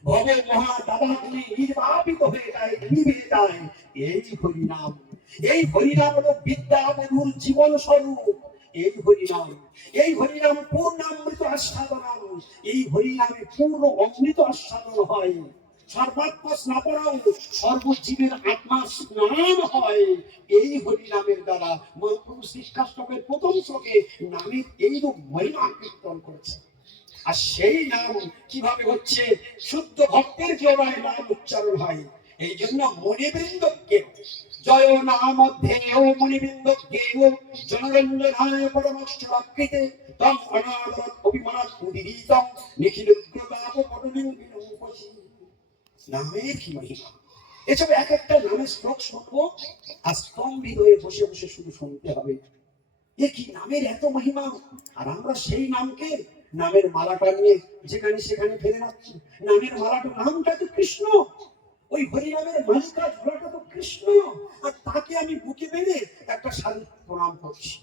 ভবে মহা দাবাগ্নি নির্বাপিত হয়ে যায়, নিভে যায় এই হরি নাম। এই হরি নাম হলো বিদ্যা মধুর জীবন স্বরূপ। এই হরি নাম, এই হরি নাম পূর্ণামৃত আস্বাদন। এই হরি নামে পূর্ণ অমৃত আস্বাদন হয়। সর্বাত্ম স্নাপনাও সর্বজীবের আত্মা স্নান হয় এই হরি নামের দ্বারা। মহাপ্রভু শিক্ষাষ্টকের প্রথম শ্লোকে নামের এইরূপ মহিমা কীর্তন করেছে। আর সেই নাম কিভাবে হচ্ছে? শুদ্ধ ভক্তের জবায় নাম উচ্চারণ হয়। এই জন্য মণিবৃন্দকে জয় নাম ধ্যেয় মণিবৃন্দ জ্ঞেয় জনরঞ্জনায় পরমশ্চরাকৃতে তম অনাদরৎ অভিমানাৎ উদিতম নিখিলগ্রতাপ পটনিং বিনম্পসি। নামের কি মহিমা! এসব এক একটা নামের শ্লোক শুনবো আর স্তম্ভিত হয়ে বসে বসে শুধু শুনতে হবে। এ কি নামের এত মহিমা! আর আমরা সেই নামকে নামের মালাটা নিয়ে যেখানে সেখানে ফেলে রাখছি। নামের মালাটা, নামটা তো কৃষ্ণ, ওই হরি নামের মালিকা ঝোলাটা তো কৃষ্ণ, আর তাকে আমি বুকে বেঁধে একটা সাধু প্রণাম করছি।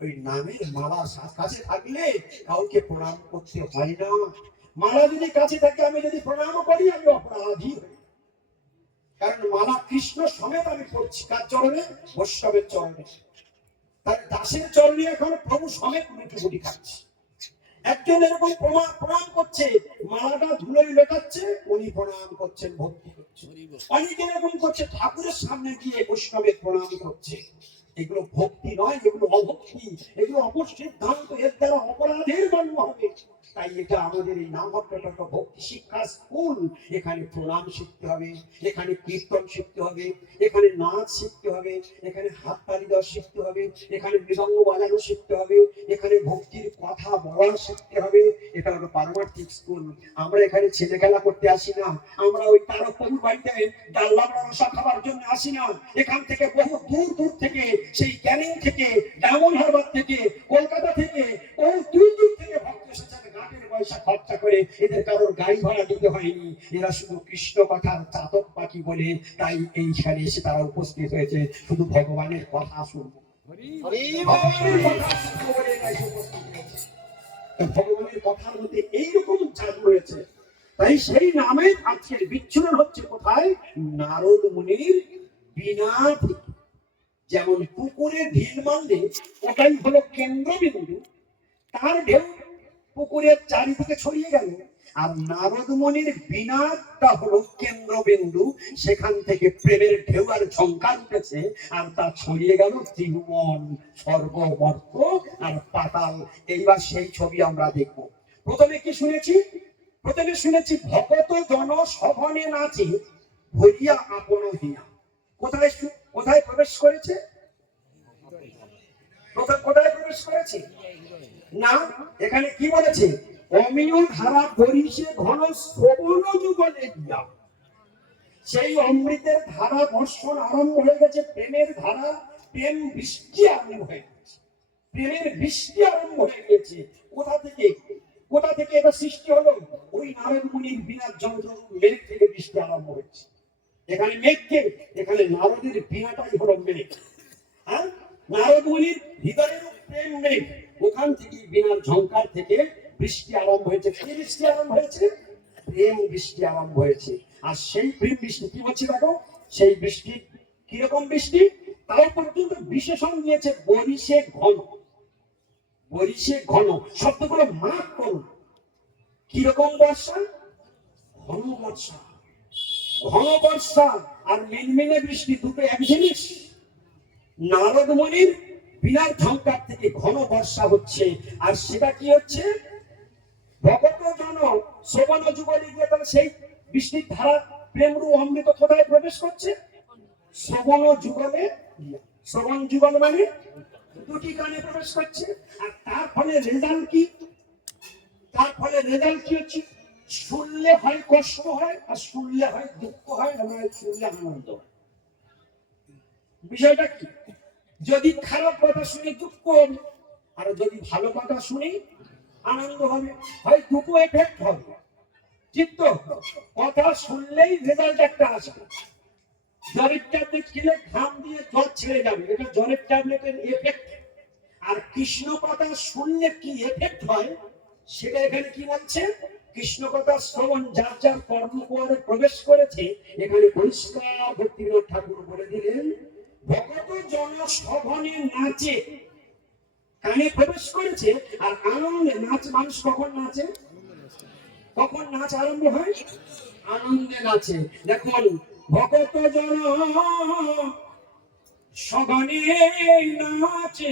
ওই নামের মালা কাছে থাকলে কাউকে প্রণাম করতে হয় না। মালা যদি কাছে থাকে, আমি যদি প্রণাম করি আমি অপরাধী হই। কারণ মালা কৃষ্ণ সমেত আমি পড়ছি। কার চরণে? বৈষ্ণবের চরণে। তার দাসের চরণে এখন প্রভু সমেত মুঠি খাচ্ছে। একজন এরকম প্রণাম করছে, মালাটা ধুলোয় লেটাচ্ছে, উনি প্রণাম করছেন, ভক্তি করছে। অনেকে এরকম করছে, ঠাকুরের সামনে গিয়ে বৈষ্ণবের প্রণাম করছে। এগুলো ভক্তি নয়, এগুলো অভক্তি, এগুলো অপসিদ্ধান্ত। এর দ্বারা অপরাধের জন্ম হবে। তাই এটা আমাদের এই নামহট্টটা ভক্তি শিক্ষা স্কুল। এখানে প্রণাম শিখতে হবে, এখানে কীর্তন শিখতে হবে, এখানে নাচ শিখতে হবে, এখানে হাততালি দেওয়া শিখতে হবে, এখানে মৃদঙ্গ বাজানো শিখতে হবে, এখানে ভক্তির কথা বলা শিখতে হবে। এটা হলো পারমার্থিক স্কুল। আমরা এখানে ছেলে খেলা করতে আসি না। আমরা ওই তারকবাবুর বাড়িতে ডাল্লা রসা খাবার জন্য আসি না। এখান থেকে বহু দূর দূর থেকে, সেই ক্যানিং থেকে, ডায়মন্ড হারবার থেকে, কলকাতা থেকে, বহু দূর দূর থেকে ভক্ত এসেছেন। গাড়ির পয়সা খরচা করে, এদের কারোর গাড়ি ভাড়া দিতে হয়নি। এরা শুধু কৃষ্ণ কথার চাতক পাখি বলে তাই এইখানে এসে তারা উপস্থিত হয়েছে শুধু ভগবানের কথা শুনবো। ভগবানের কথার মধ্যে এইরকম জাদু রয়েছে। তাই সেই নামের আজকের বিচ্ছুরণ হচ্ছে কোথায়? নারদ মুনির বিনা থেকে। যেমন পুকুরে ঢিল মারলে ওটাই হলো কেন্দ্রবিন্দু, তার ঢেউ পুকুরের চারিদিকে ছড়িয়ে গেল। আর নারদ মুনির বিনাটা হলো কেন্দ্রবিন্দু, সেখান থেকে প্রেমের ঢেউ আর ঝঙ্কার উঠেছে, আর তা ছড়িয়ে গেল ত্রিভুবন, স্বর্গ মর্ত আর পাতাল। এইবার সেই ছবি আমরা দেখব। প্রথমে কি শুনেছি? প্রথমে শুনেছি ভকত জন সঘনে নাচে ভরিয়া আপন হিয়া। কোথায় কোথায় প্রবেশ করেছে? প্রথম কোথায় প্রবেশ করেছে? না, এখানে কি বলেছে? অমিয় ধারা পরিষে ঘন শ্রবণ যুগলে গিয়া। সেই অমৃতের ধারা বর্ষণ আরম্ভ হয়ে গেছে, প্রেমের ধারা, প্রেম বৃষ্টি আরম্ভ হয়ে গেছে, প্রেমের বৃষ্টি আরম্ভ হয়ে গেছে। কোথা থেকে? কোথা থেকে এটা সৃষ্টি হলো? ওই নারদ মুনির বিনা যন্ত্র মেঘ থেকে বৃষ্টি আরম্ভ হয়েছে। এখানে মেঘকে, এখানে নারদের বিনাটাই হলো মেঘ। হ্যাঁ, নারদ মুনির হৃদয়ের প্রেম মেঘ, ওখান থেকে বিনার ঝংকার থেকে বৃষ্টি আরম্ভ হয়েছে। কি বৃষ্টি আরম্ভ হয়েছে? প্রেম বৃষ্টি আরম্ভ হয়েছে। আর সেই প্রেম বৃষ্টি কি বলছে দেখো, সেই বৃষ্টি কিরকম বৃষ্টি? তাও পর্যন্ত বিশেষণ দিয়েছে বরিশে ঘন। বরিশে ঘন শব্দগুলো মাপ করুন। কিরকম বর্ষা? ঘন বর্ষা। ঘন বর্ষা আর মিনমিনে বৃষ্টি দুটো এক জিনিস। নারদ মুনির বিনার ঝংকার থেকে ঘন বর্ষা হচ্ছে। আর সেটা কি হচ্ছে? ভগত জন শ্রবণ যুগলে গিয়ে তাহলে সেই বৃষ্টির ধারা প্রেমরু অমৃত কোথায় প্রবেশ করছে? শ্রবণ যুগলে গিয়া। শ্রবণ যুগল মানে দুটি কানে প্রবেশ করছে। আর তার ফলে রেজাল্ট কি? তার ফলে রেজাল্ট কি হচ্ছে? শুনলে হয় কষ্ট হয়, আর শুনলে হয় দুঃখ হয়, আমরা শুনলে আনন্দ হয়। বিষয়টা কি? যদি খারাপ কথা শুনে দুঃখ হবে, আর যদি ভালো কথা শুনি আনন্দ হবে। হয় দুটো এফেক্ট হবে, ঠিক তো? কথা শুনলেই রেজাল্ট একটা আসবে। জ্বরের ট্যাবলেট খেলে ঘাম দিয়ে জ্বর ছেড়ে যাবে, এটা জ্বরের ট্যাবলেটের এফেক্ট। আর কৃষ্ণ কথা শুনলে কি এফেক্ট হয় সেটা এখানে কি বলছে? কৃষ্ণ কথা শ্রবণ যার যার কর্মপরে প্রবেশ করেছে, এখানে পরিষ্কার ভক্তিবিনোদ ঠাকুর বলে দিলেন, ভগত জন সঘনে নাচে। কানে প্রবেশ করেছে আর আনন্দে নাচ। মানুষ কখন নাচে? কখন নাচ আরম্ভ হয়? আনন্দে নাচে। দেখুন, ভগত জন সঘনে নাচে,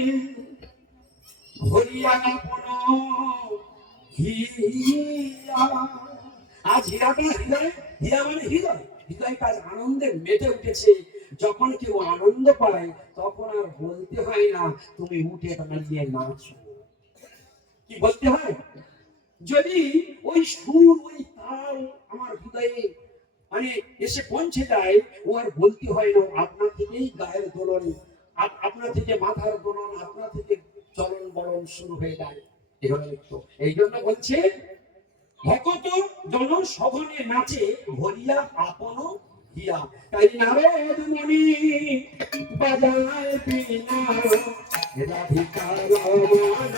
হরিয়া আপন হিয়া। আজ হীরাটা হৃদয়, হীরা মানে হৃদয়, হৃদয়টা আজ আনন্দে মেতে উঠেছে। যখন কেউ আনন্দ পায় তখন আর বলতে হয় না তুমি উঠে দাঁড়িয়ে নাচো। কি বলতে হয়? যদি ওই সুর, ওই তাল আমার হৃদয়ে মানে এসে পৌঁছে যায়, ও আর বলতে হয় না, আপনা থেকেই গায়ের দোলন, আপনা থেকে মাথার দোলন, আপনা থেকে চলন বলন শুরু হয়ে যায়। এই জন্য বলছে ভকত জন সঘনে নাচে, ভরিয়া আপন হিয়া। তাই নারদ মুনি বাজায় বীণা, রাধিকার মন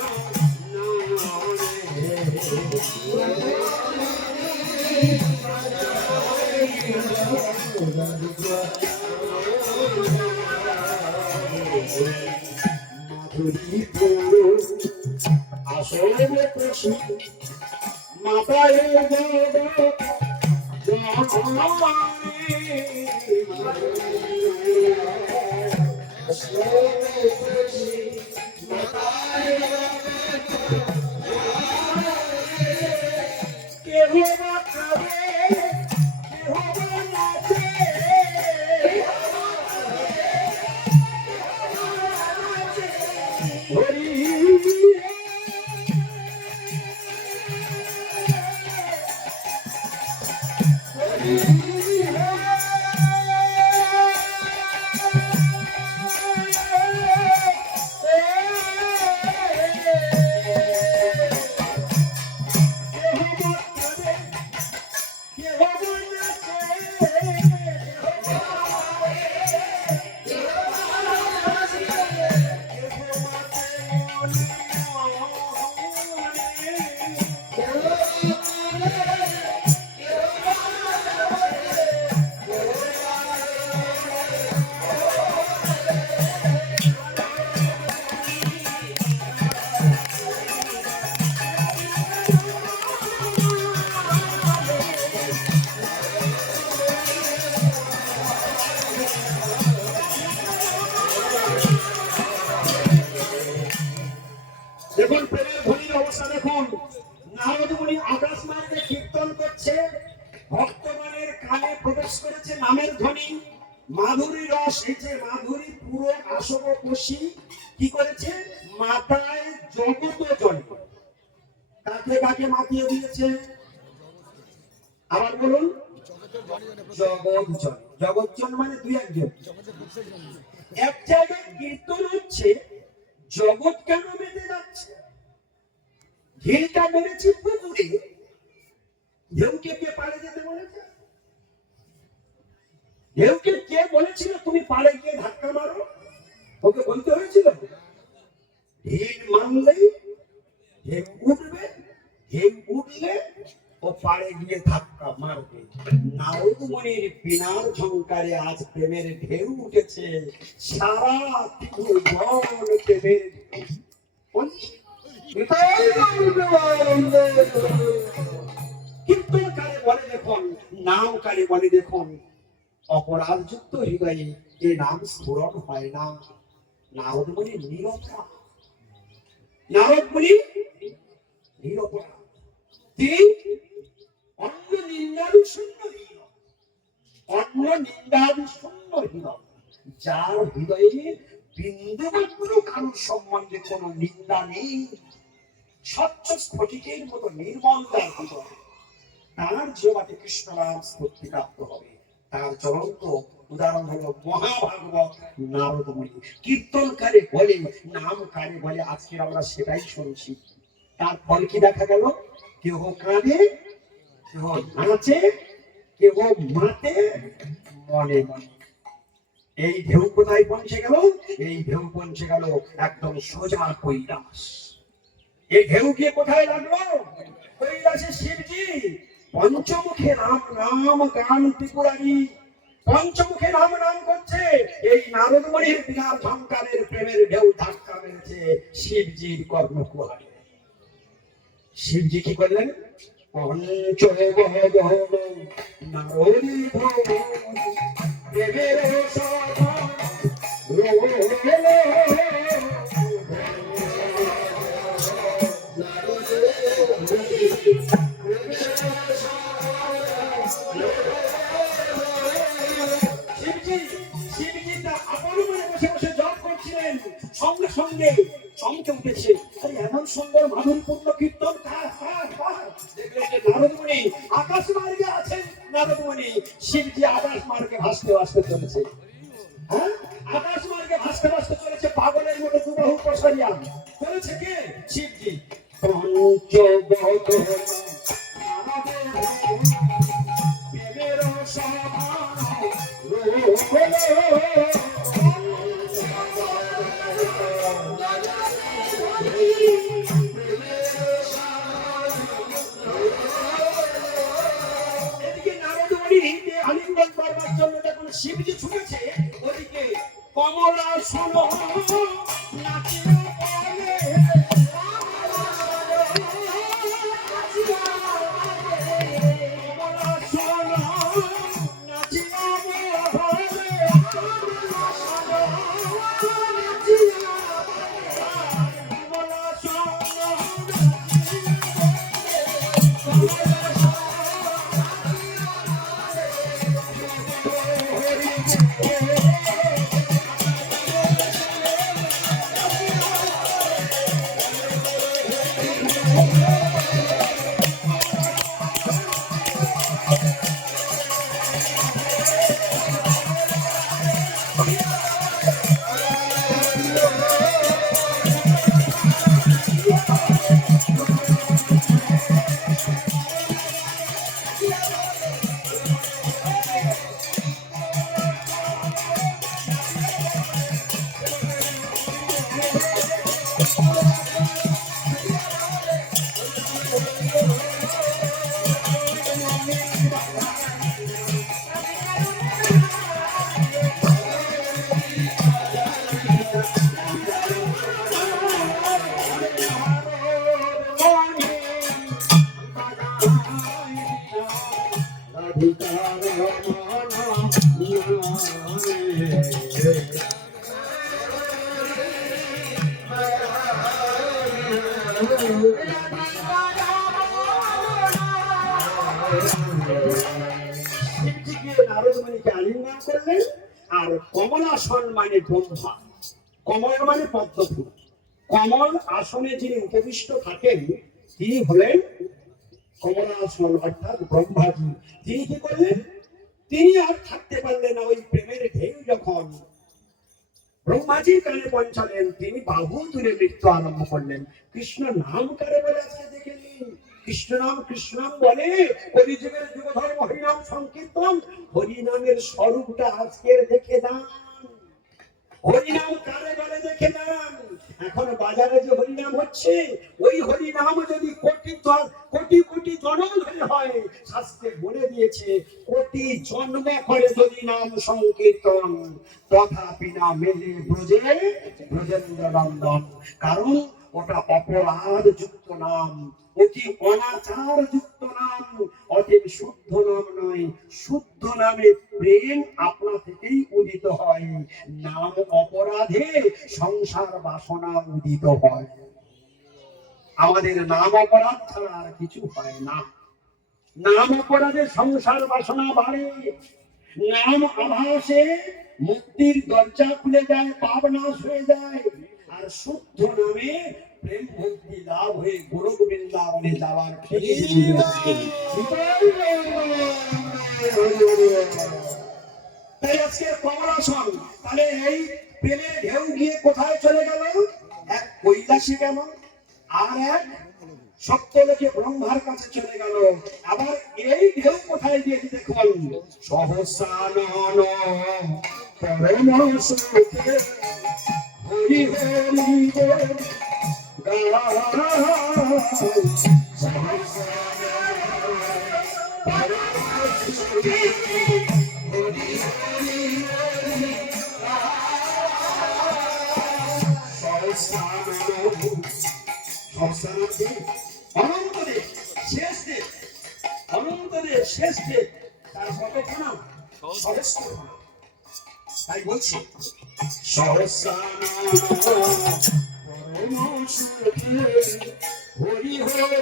মাধুরী পুরো আসলে প্রশ্ন মাতায় দেখুন প্রেমের ধ্বনির অবস্থা দেখুন। নারদ মুনি আকাশ মার্গে কীর্তন করছে, ভক্তগণের কানে প্রবেশ করেছে নামের ধ্বনি। মাধুরী রস, এই যে মাধুরী পুরো আসব কষি কি করেছে? মাথায় জগত জল। কাকে কাকে মাতিয়ে দিয়েছে? আবার বলুন। জগৎজন। জগৎজন মানে দুই একজন। এক জায়গায় কীর্তন হচ্ছে, জগৎ কেন মেতে যাচ্ছে? ঢিলটা মেরেছি পুকুরে, ঢেউকে কে পাড়ে যেতে বলেছে? ঢেউকে কে বলেছিল তুমি পাড়ে গিয়ে ধাক্কা মারো? ওকে বলতে হয়েছিল? ঢিল মারলেই ঢেউ উঠবে, ঢেউ উঠলে ও পাড়ে গিয়ে ধাক্কা মারবে। নারদ মুনির বিনার ঝংকারে আজ প্রেমের ঢেউ উঠেছে, সারা ত্রিভুবন প্রেমের কীর্তনকারে বলে দেখুন, নামকারে বলে দেখুন, অপরাধযুক্ত হৃদয়ে এ নাম স্ফুরণ হয় না। নারদ মুনি নিরপরাধ, নারদ মুনি নিরপরাধ। তিনি অন্য নিন্দারু শূন্য হৃদয়, অন্য নিন্দারু শূন্য হৃদয়, যার হৃদয়ে বিন্দুমাত্র কারোর সম্বন্ধে কোন নিন্দা নেই, স্বচ্ছ স্ফটিকের মতো নির্মল তার হৃদয়, তার জীবনে কৃষ্ণ নাম স্ফূর্তি প্রাপ্ত হবে। তার জ্বলন্ত উদাহরণ হলো মহাভাগবত নারদ মুনি। কীর্তনকারে বলে, নামকারে বলে, আজকে আমরা সেটাই শুনছি। তার ফল কি দেখা গেল? কেহ কাঁদে, কেহ নাচে, কেহ মাতে মনে মনে। এই ঢেউ কোথায় পৌঁছে গেল? এই ঢেউ পৌঁছে গেল একদম সোজা কৈলাস। এই ঢেউ গিয়ে কোথায় লাগলো? কৈলাসে শিবজি পঞ্চমুখে রাম নাম গান ত্রিপুরারি, পঞ্চমুখে রাম নাম করছে। এই নারদ মুনির বিরাট ঝংকারের প্রেমের ঢেউ ধাক্কা মেরেছে শিবজির কর্ণকুহরে। শিবজি কি করলেন? পঞ্চবদন নারদী প্রেমের সঙ্গে সঙ্গে চমকে উঠেছে। এমন সুন্দর মাধুরীপূর্ণ কীর্তন দেখলেন যে নারদ মুনি আকাশ মার্গে আছেন। নারদ মুনি শিবজি আকাশ মার্গে ভাসতে ভাসতে চলেছে। হ্যাঁ, আকাশ মার্গে ভাসতে ভাসতে চলেছে, পাগলের মতো দুবাহু প্রসারিয়া চলেছে। কে? শিবজি। শিবজি ছুটেছে, ওদিকে কমলা শোনো নাচিয়া বলে, কমলা শোনো নাচিয়া বলে, কমলা শোনো নারদ মুনিকে আলিঙ্গন করলেন। আর কমলাসন মানে ব্রহ্মা, কমল মানে পদ্ম ফুল। কমল আসনে যিনি উপবিষ্ট থাকেন তিনি হলেন কমলাসন অর্থাৎ ব্রহ্মাজি। তিনি কি করলেন? তিনি আর থাকতে পারলেন না। ওই প্রেমের ঢেউ যখন ব্রহ্মাজির কানে পৌঁছালেন, তিনি বাহু তুলে মৃত্যু আরম্ভ করলেন। কৃষ্ণ নাম কারে বলে আজকে দেখে নিন। কৃষ্ণ নাম বলে কলিযুগের যুগ ধর্ম হরিনাম সংকীর্তন। হরিনামের স্বরূপটা আজকের দেখে দান। হরিনাম কারে বলে দেখে নেন। এখন বাজারে যে হরিনাম হচ্ছে, ওই হরিনাম যদি কোটি কোটি জন্ম ধরে হয়, শাস্ত্রে বলে দিয়েছে কোটি জন্ম করে যদি নাম সংকীর্তন, তথাপি না মেলে ব্রজে ব্রজেন্দ্র নন্দন। কারণ ওটা অপরাধ যুক্ত নাম, অতি অনাচার যুক্ত নাম, অতএব শুদ্ধ নাম নয়। শুদ্ধ নামে প্রেম আপনা থেকেই উদিত হয়। নাম অপরাধে সংসার বাসনা উদিত হয়। আমাদের নাম অপরাধ ছাড়া আর কিছু হয় না। নাম অপরাধে সংসার বাসনা বাড়ে। নাম আভাসে মুক্তির দরজা খুলে যায়, পাপ নাশ হয়ে যায়। আর শুদ্ধ নামে প্রেম ভক্তি লাভ হয়ে গোলক বৃন্দাবনে যাওয়ার তাই আজকে কমলাসন। তাহলে এই প্রেমের ঢেউ গিয়ে কোথায় চলে গেল? এক কৈলাসে গেল, আর এক সপ্তলোকে ব্রহ্মার কাছে চলে গেল। আবার এই ঢেউ কোথায় গিয়েছে দেখুন, সহস্রানন পরম সুখে হরি হরি বল গায়। অনন্তদেব শেষ দেব, অনন্তদেব শেষ দেব, তার কতক্ষণ সহস্র। তাই বলছি হরি হরি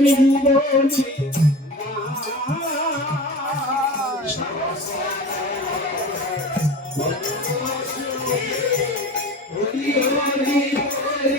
বলি হরি হরি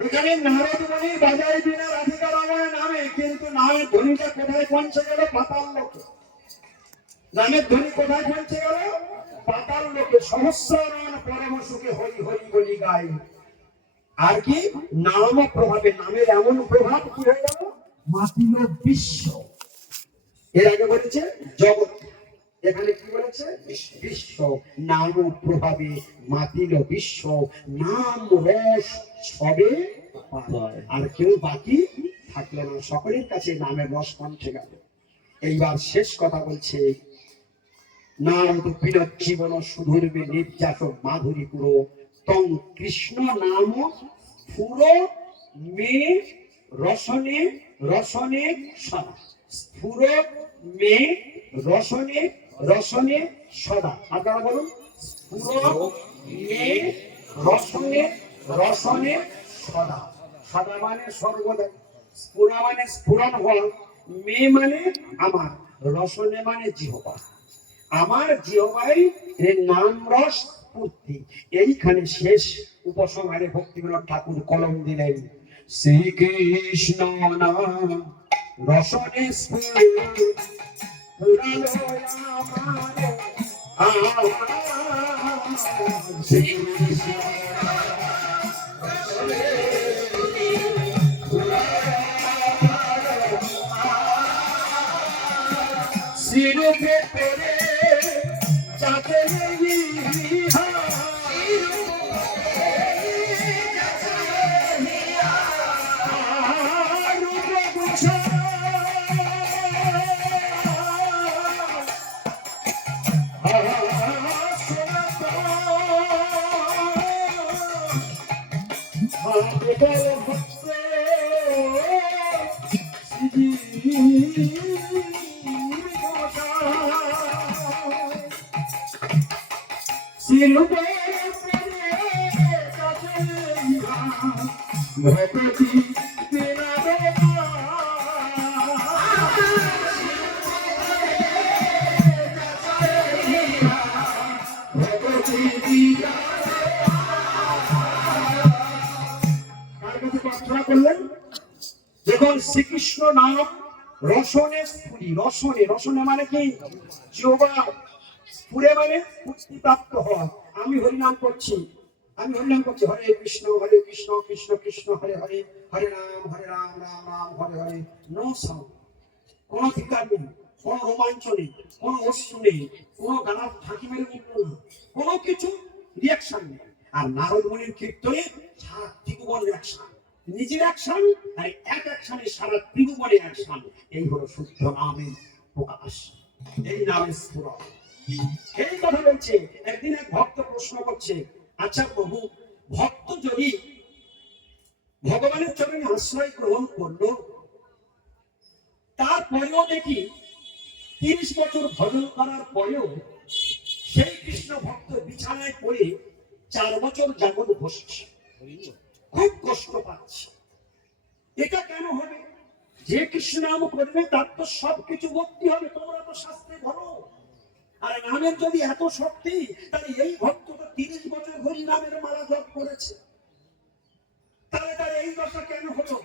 এখানে নারদ মুনি বাজায় দিনে রাধিকা রমণ নামে, কিন্তু নামের ধ্বনিটা কোথায় পৌঁছে গেল? পাতাল লোকে। নামের ধ্বনি কোথায় পৌঁছে গেল? পাতাল লোকে। সহস্রানন পরম সুখে হরি হরি বলি গায়। আর কি নাম প্রভাবে, নামের এমন প্রভাব কি হয়ে গেল? মাতিল বিশ্ব। এর আগে বলেছে জগৎ, এখানে কি বলেছে? বিশ্ব। নাম প্রভাবে মাতিল বিশ্ব, নাম রস সবে আর কেউ বাকি থাকলো না। সকলের কাছে নামের রস পৌঁছে গেল। এইবার শেষ কথা বলছে, নারদ বিনোদ জীবন সুধুর্বে নির্যাস মাধুরী পুরো তং কৃষ্ণ নাম পুরো মে রসনে রসনে সদা। পুরো মে রসনে রসনে সদা। আপনারা বলুন, পুরো মে রসনে রসনে সদা। সদা মানে সর্বদা, পুরা মানে স্ফুরণ হল, মে মানে আমার, রসনে মানে জিহ্বা। আমার জিহ্বায় নাম রস পূর্তি। এইখানে শেষ উপসংহারে ভক্তিবিনোদ ঠাকুর কলম দিলেন, শ্রীকৃষ্ণ নাম রসনে স্ফুরণ শিরূপে পড়ে যাতে ভগতি প্রার্থনা করলেন যখন শ্রীকৃষ্ণ নাম রসনে স্ফুরি, রসনে রসনে মানে কি জিহ্বা, স্ফুরে মানে স্ফূর্তিপ্রাপ্ত হওয়া। আমি হরিনাম করছি, আমি হরিনাম করছি, হরে কৃষ্ণ কৃষ্ণ কৃষ্ণ হরে হরে, হরে রাম রাম রাম হরে হরে। নো সাউন্ড, কোনো ধিকার নেই, কোনো রোমাঞ্চ নেই, কোনো অশ্রু নেই, কোনো গানার ফাঁকি মেরে উঠল না, কোনো কিছু রিয়াকশন নেই। আর নারদ মুনির কীর্তনে সারা ত্রিভুবন রিয়াকশন, নিজের অ্যাকশন আর এক অ্যাকশনে সারা ত্রিভুবনের অ্যাকশন। এই হলো শুদ্ধ নামের প্রকাশ, এই নামের স্ফুরণ। এই কথা বলছে। একদিন এক ভক্ত প্রশ্ন করছে, আচ্ছা প্রভু, ভক্ত যদি ভগবানের চরণে আশ্রয় গ্রহণ করলো, তারপরেও দেখি 30 বছর ভজন করার পরেও সেই কৃষ্ণ ভক্ত বিছানায় পড়ে 4 বছর যাবৎ বসছে, খুব কষ্ট পাচ্ছে। এটা কেন হবে? যে কৃষ্ণ নাম করবে তার তো সবকিছু ভক্তি হবে, তোমরা তো শাস্ত্রে বলো। আর নামের যদি এত শক্তি, তাহলে এই ভক্ত তো 30 বছর হরি নামের মালা জপ করেছে, তাহলে তার এই দশা কেন হলো?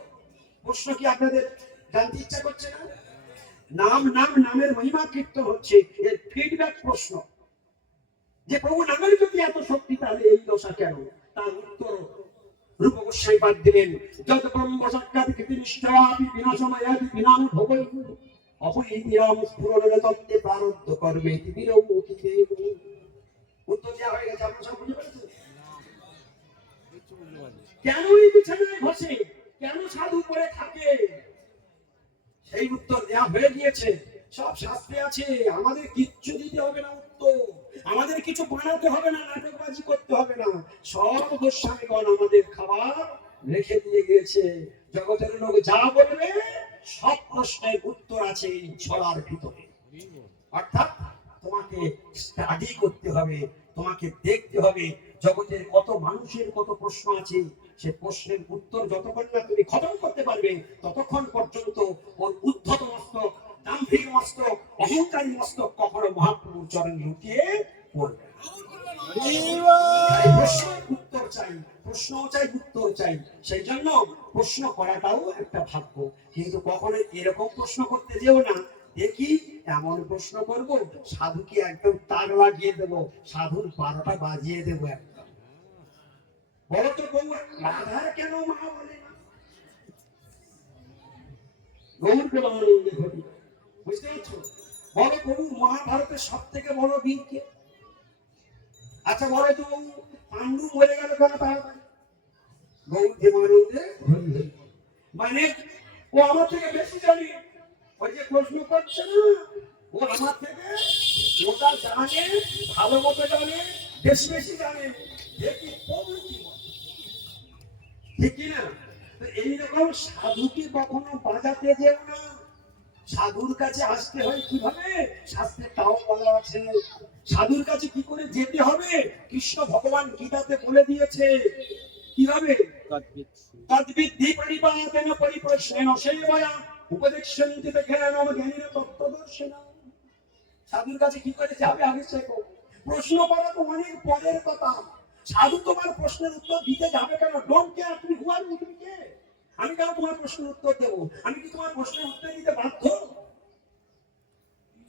প্রশ্ন কি আপনাদের জানতে ইচ্ছা করছে না? নামের মহিমা কীর্তন হচ্ছে, এর ফিডব্যাক প্রশ্ন যে প্রভু নামের যদি এত শক্তি, তাহলে এই দশা কেন? তার উত্তর রূপ গোস্বামী পাঠ দিলেন, যত ব্রহ্ম সাক্ষাৎ কৃতিনিষ্ঠয়াপি বিনাশময়াপি বিনানুভবৈ অপরিদিরাম স্ফুরণে তত্ত্বে প্রারব্ধ কর্মে বিরৌকিতে। উত্তর দেওয়া হয়ে গেছে, আপনারা সব বুঝে পেরেছেন? কেন এই বিছানায় বসে, কেন সাধু করে থাকে, সেই উত্তর দেওয়া হয়ে গিয়েছে, সব শাস্ত্রে আছে। আমাদের কিচ্ছু দিতে হবে না উত্তর, আমাদের কিছু বানাতে হবে না, নাটকবাজি করতে হবে না, সব গোস্বামীগণ আমাদের খাবার রেখে দিয়ে গিয়েছে। জগতের লোক যা বলবে সব প্রশ্নের উত্তর আছে এই ছড়ার ভিতরে। অর্থাৎ তোমাকে স্টাডি করতে হবে, তোমাকে দেখতে হবে জগতের কত মানুষের কত প্রশ্ন আছে, সে প্রশ্নের উত্তর যতক্ষণ না তুমি খতম করতে পারবে, ততক্ষণ পর্যন্ত ওর উদ্ধত মস্তক, দাম্ভিক মস্তক, অহংকারী মস্তক কখনো মহাপ্রভুর চরণে লুটিয়ে পড়বে। উত্তর চাই, প্রশ্ন চাই, উত্তর চাই। সেই জন্য প্রশ্ন করাটাও একটা ভাগ্য। কিন্তু কখনো এরকম প্রশ্ন করতে যেও না, দেখি এমন প্রশ্ন করব সাধুকে একদম তাক লাগিয়ে দেবো, সাধুর 12টা বাজিয়ে দেবো একদম। বলো তো বউ, রাধার কেন মা বলে না? গৌর প্রেমানন্দে ঘটি, বুঝতে পারছো? বলো প্রভু, মহাভারতের সব থেকে বড় বীর কে? আচ্ছা বলো তো, পাণ্ডু মরে গেল কেন তাড়াতাড়ি? গৌর প্রেমানন্দে ঘটি। মানে ও আমার থেকে বেশি জানে, ওই যে প্রশ্ন করছে না, ও আমার থেকে ওটা জানে, ভালো মতো জানে, বেশি বেশি জানে। দেখি প্রভু কি বলে, ঠিক কিনা? এইরকম সাধুকে কখনো বাজাতে যেও না। সাধুর কাছে আসতে হয় কিভাবে, শাস্ত্রে তাও বলা আছে। সাধুর কাছে কি করে যেতে হবে, কৃষ্ণ ভগবান গীতাতে বলে দিয়েছে। কিভাবে? তদ্বিদ্ধি পরিপাতেন পরিপ্রশ্নেন সেবয়া উপদেক্ষ্যন্তি জ্ঞানম জ্ঞানীন তত্ত্বদর্শিনা। সাধুর কাছে কি করে যাবে আগে শেখো। প্রশ্ন করা তো অনেক পরের কথা। সাধু তোমার প্রশ্নের উত্তর দিতে যাবে কেন? ডোন্ট কেয়ার, তুমি হুয়ার তুমি কে? আমি কেন তোমার প্রশ্নের উত্তর দেবো? আমি কি তোমার প্রশ্নের উত্তর দিতে বাধ্য?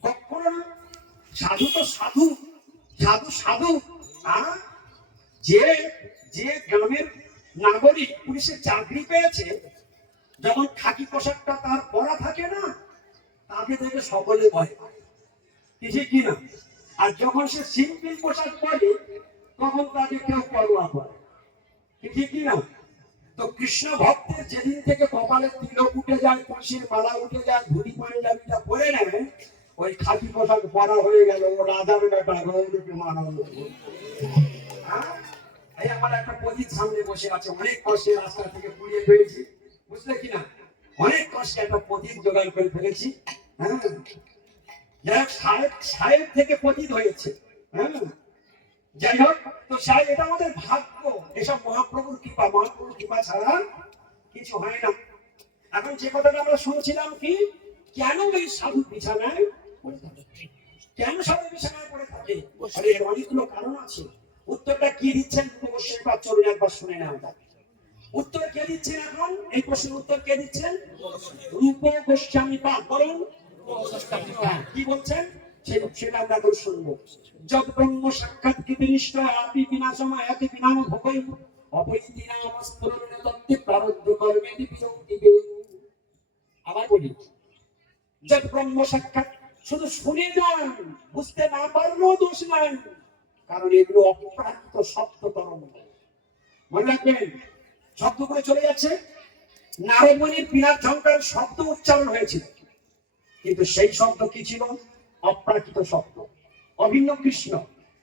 কখনো না। সাধু তো সাধু, সাধু সাধু। যে যে গ্রামের নাগরিক পুলিশের চাকরি পেয়েছে, যখন খাকি পোশাকটা তার পরা থাকে না, তাকে দেখে সকলে ভয় পায়। কিছু কিনা। আর যখন সে সিম্পল পোশাক পরে তখন তাকে কেউ পরোয়া করে, কিছু কিনা। তো কৃষ্ণ ভক্তের যেদিন থেকে কপালে তিলক উঠে যায়, কলসির মালা উঠে যায়, ধুতি পাঞ্জাবিটা পরে নেয়, ওই খাকি পোশাক পরা হয়ে গেল, ও রাজার বেটা রৌদ্রকে মানব। হ্যাঁ, এই আমার একটা প্রদীপ সামনে বসে আছে, অনেক কষ্টে রাস্তা থেকে পুড়িয়ে পেয়েছি, বুঝলে কিনা, অনেক কষ্টে একটা প্রদীপ জোগাড় করে ফেলেছি। হ্যাঁ, যাই হোক, সাহেব থেকে প্রদীপ হয়েছে। হ্যাঁ, যাই হোক, তো সাহেব এটা আমাদের ভাগ্য, এসব মহাপ্রভুর কৃপা ছাড়া কিছু হয় না। এখন যে কথাটা আমরা শুনছিলাম কি, কেন এই সাধু বিছানায় পড়ে থাকে? কেন সাধু বিছানায় পড়ে থাকে? আরে এর অনেকগুলো কারণ আছে। উত্তরটা কি দিচ্ছেন অবশ্যই চলুন একবার শুনে নেওয়া যাক। উত্তর কে দিচ্ছেন এখন? এই প্রশ্নের উত্তর কে দিচ্ছেন? রূপ গোস্বামী পাঠ করুন। কি বলছেন সেটা আমরা এখন শুনবো। যদ ব্রহ্ম সাক্ষাৎ কৃতনিষ্ঠ আপি বিনাশম আয়াতি বিনাম ভোগৈ অপরিতি নাম স্ফুরণ তত্ত্বে প্রারব্ধ কর্মেতি বিরক্তিবে। আবার বলি, যদ ব্রহ্ম সাক্ষাৎ, শুধু শুনে যান, বুঝতে না পারলেও দোষ নাই, কারণ এগুলো অপ্রাকৃত শব্দ তরঙ্গ। মনে রাখবেন, শব্দ করে চলে যাচ্ছে। নারদমণির বিরাট ঝঙ্কার শব্দ উচ্চারণ হয়েছিল, কিন্তু সেই শব্দ কি ছিল? অপ্রাকৃত শব্দ, অভিন্ন কৃষ্ণ।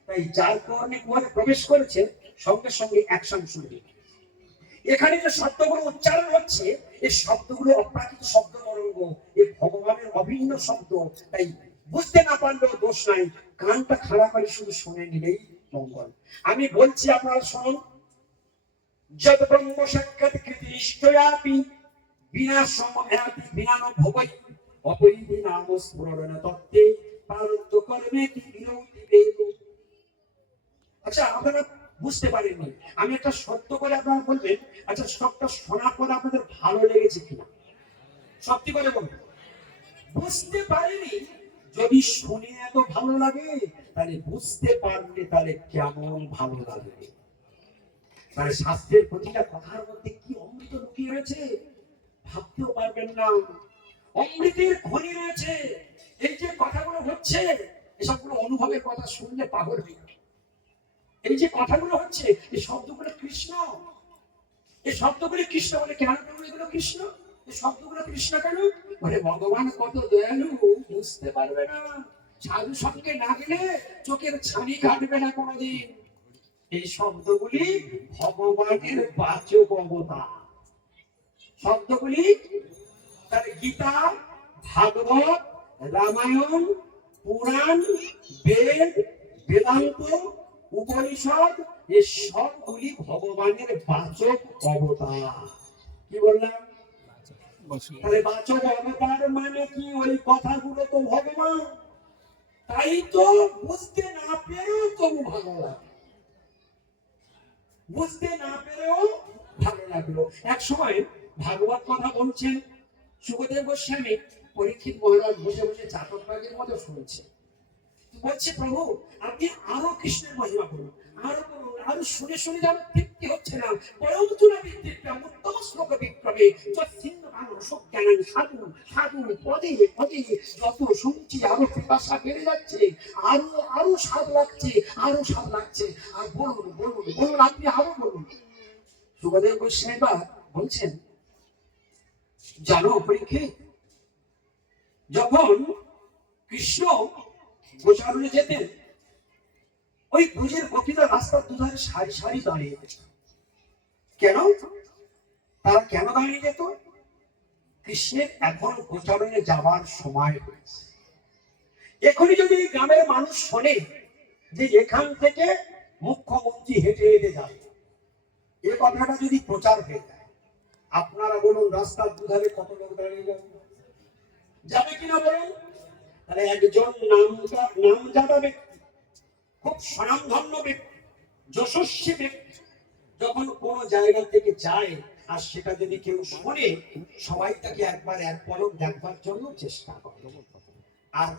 তাই যার কর্ণে কুয়ারে প্রবেশ করেছে, সঙ্গে সঙ্গে অ্যাকশন শুরু। এখানে যে শব্দগুলো উচ্চারণ হচ্ছে, এই শব্দগুলো অপ্রাকৃত শব্দ তরঙ্গ, এই ভগবানের অভিন্ন শব্দ। তাই বুঝতে না পারলেও দোষ নাই, কানটা খাড়া করে শুধু শুনে নিলেই মঙ্গল। আমি বলছি, আপনারা শুনুন। যদ ব্রহ্ম সাক্ষাৎ কৃতিষ্ঠয়াপি বিনাশম আয়াতি বিনাম ভোগৈ অপরিধি নাম স্ফুরণ তত্ত্বে প্রারব্ধ কর্মেতি বিরক্তিবে। আচ্ছা, আপনারা বুঝতে পারেননি, আমি একটা সত্য করে আপনারা বলবেন, আচ্ছা সবটা শোনার পর আপনাদের ভালো লেগেছে কিনা? সত্যি করে বলবেন। বুঝতে পারেনি, যদি শুনে এত ভালো লাগে, তাহলে বুঝতে পারলে তাহলে কেমন ভালো লাগবে। মানে শাস্ত্রের প্রতিটা কথার মধ্যে কি অমৃত লুকিয়ে রয়েছে ভাবতেও পারবেন না। অমৃতের খনি রয়েছে। এই যে কথাগুলো হচ্ছে, এসবগুলো অনুভবের কথা, শুনলে পাগল হয়ে যাবে। এই যে কথাগুলো হচ্ছে, এই শব্দগুলো কৃষ্ণ, এই শব্দগুলো কৃষ্ণ বলে। কেন এগুলো কৃষ্ণ? এই শব্দগুলো কৃষ্ণ কেন বলে? ভগবান কত দয়ালু, বুঝতে পারবে না। সাধু সঙ্গে না গেলে চোখের ছানি কাটবে না কোনোদিন। এই শব্দগুলি ভগবানের বাচক অবতার। শব্দগুলি তার গীতা, ভাগবত, রামায়ণ, পুরাণ, বেদ, বেদান্ত, উপনিষদ, এই সবগুলি ভগবানের বাচক অবতার। কি বললাম? তাহলে বাচক অবতার মানে কি? ওই কথাগুলো তো ভগবান। তাই তো বুঝতে না পেরেও তবু ভালো লাগে, বুঝতে না পেরেও ভালো লাগলো। এক সময় ভাগবত কথা বলছেন সুখদেব গোস্বামী, পরীক্ষিত মহারাজ বসে বসে চাতকবাগের মতো শুনছে। বলছে, প্রভু আপনি আরো কৃষ্ণের মহিমা করুন, আরো করুন, আরো শুনে শুনে যেন তৃপ্তি হচ্ছে না। পরমতুলা বিদ্যা উত্তম শ্লোক বিক্রমে যৎসিন্ন ভালো সজ্ঞান সাধু সাধু পদে পদে যত শুনছি আরো পিপাসা বেড়ে যাচ্ছে, আরো আরো স্বাদ লাগছে, আরো স্বাদ লাগছে। আর বলুন বলুন বলুন, আপনি আরো বলুন। সুখদেব গোস্বামী বলছেন, জানো পরীক্ষিত, যখন কৃষ্ণ গোচারণে যেতেন, ওই ব্রজের গোপীরা রাস্তার দুধারে সারি সারি দাঁড়িয়ে যেত। কেন? তারা কেন দাঁড়িয়ে যেত? কৃষ্ণের এখন গোচারণে যাবার সময় হয়েছে। এখনই যদি গ্রামের মানুষ শোনে যে এখান থেকে মুখ্যমন্ত্রী হেঁটে হেঁটে যাবে, এ কথাটা যদি প্রচার হয়ে যায়, আপনারা বলুন রাস্তার দুধারে কত লোক দাঁড়িয়ে যাবে? যাবে কিনা বলুন? তাহলে একজন নামজাদা ব্যক্তি, খুব স্বনামধন্য ব্যক্তি, যশস্বী ব্যক্তি যখন কোন জায়গা থেকে যায়, আর সেটা যদি কেউ শোনে, সবাই তাকে একবার এক পলক দেখবার জন্য চেষ্টা করে। আর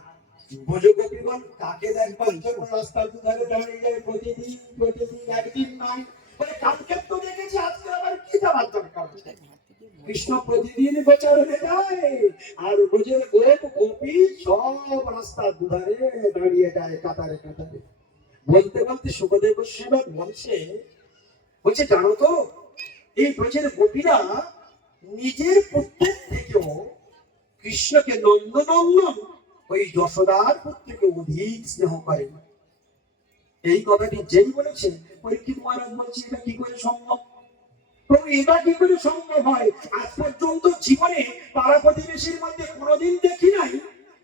ব্রজগোপীগণ কাকে দেখবার জন্য রাস্তার দুধারে দাঁড়িয়ে যায় প্রতিদিন প্রতিদিন? একদিন নয়, বলে কালকে তো দেখেছি, আজকে আবার কি যাওয়ার দরকার? কৃষ্ণ প্রতিদিন গোচারণে যায়, আর ব্রজের গোপ গোপী সব রাস্তার দুধারে দাঁড়িয়ে যায় কাতারে কাতারে। বলতে বলতে সুখদেব গোস্বামী বলছে জানো তো, এই ব্রজের গোপীরা নিজের পুত্রের থেকেও কৃষ্ণকে নন্দনন্দন ওই যশোদার পুত্রকে অধিক স্নেহ করে। এই কথাটি যেই বলেছে, পরীক্ষিত মহারাজ বলছে এটা কি করে সম্ভব? প্রভু এটা কি করে সম্ভব হয়? আজ পর্যন্ত জীবনে পাড়া প্রতিবেশীর মধ্যে কোনোদিন দেখি নাই।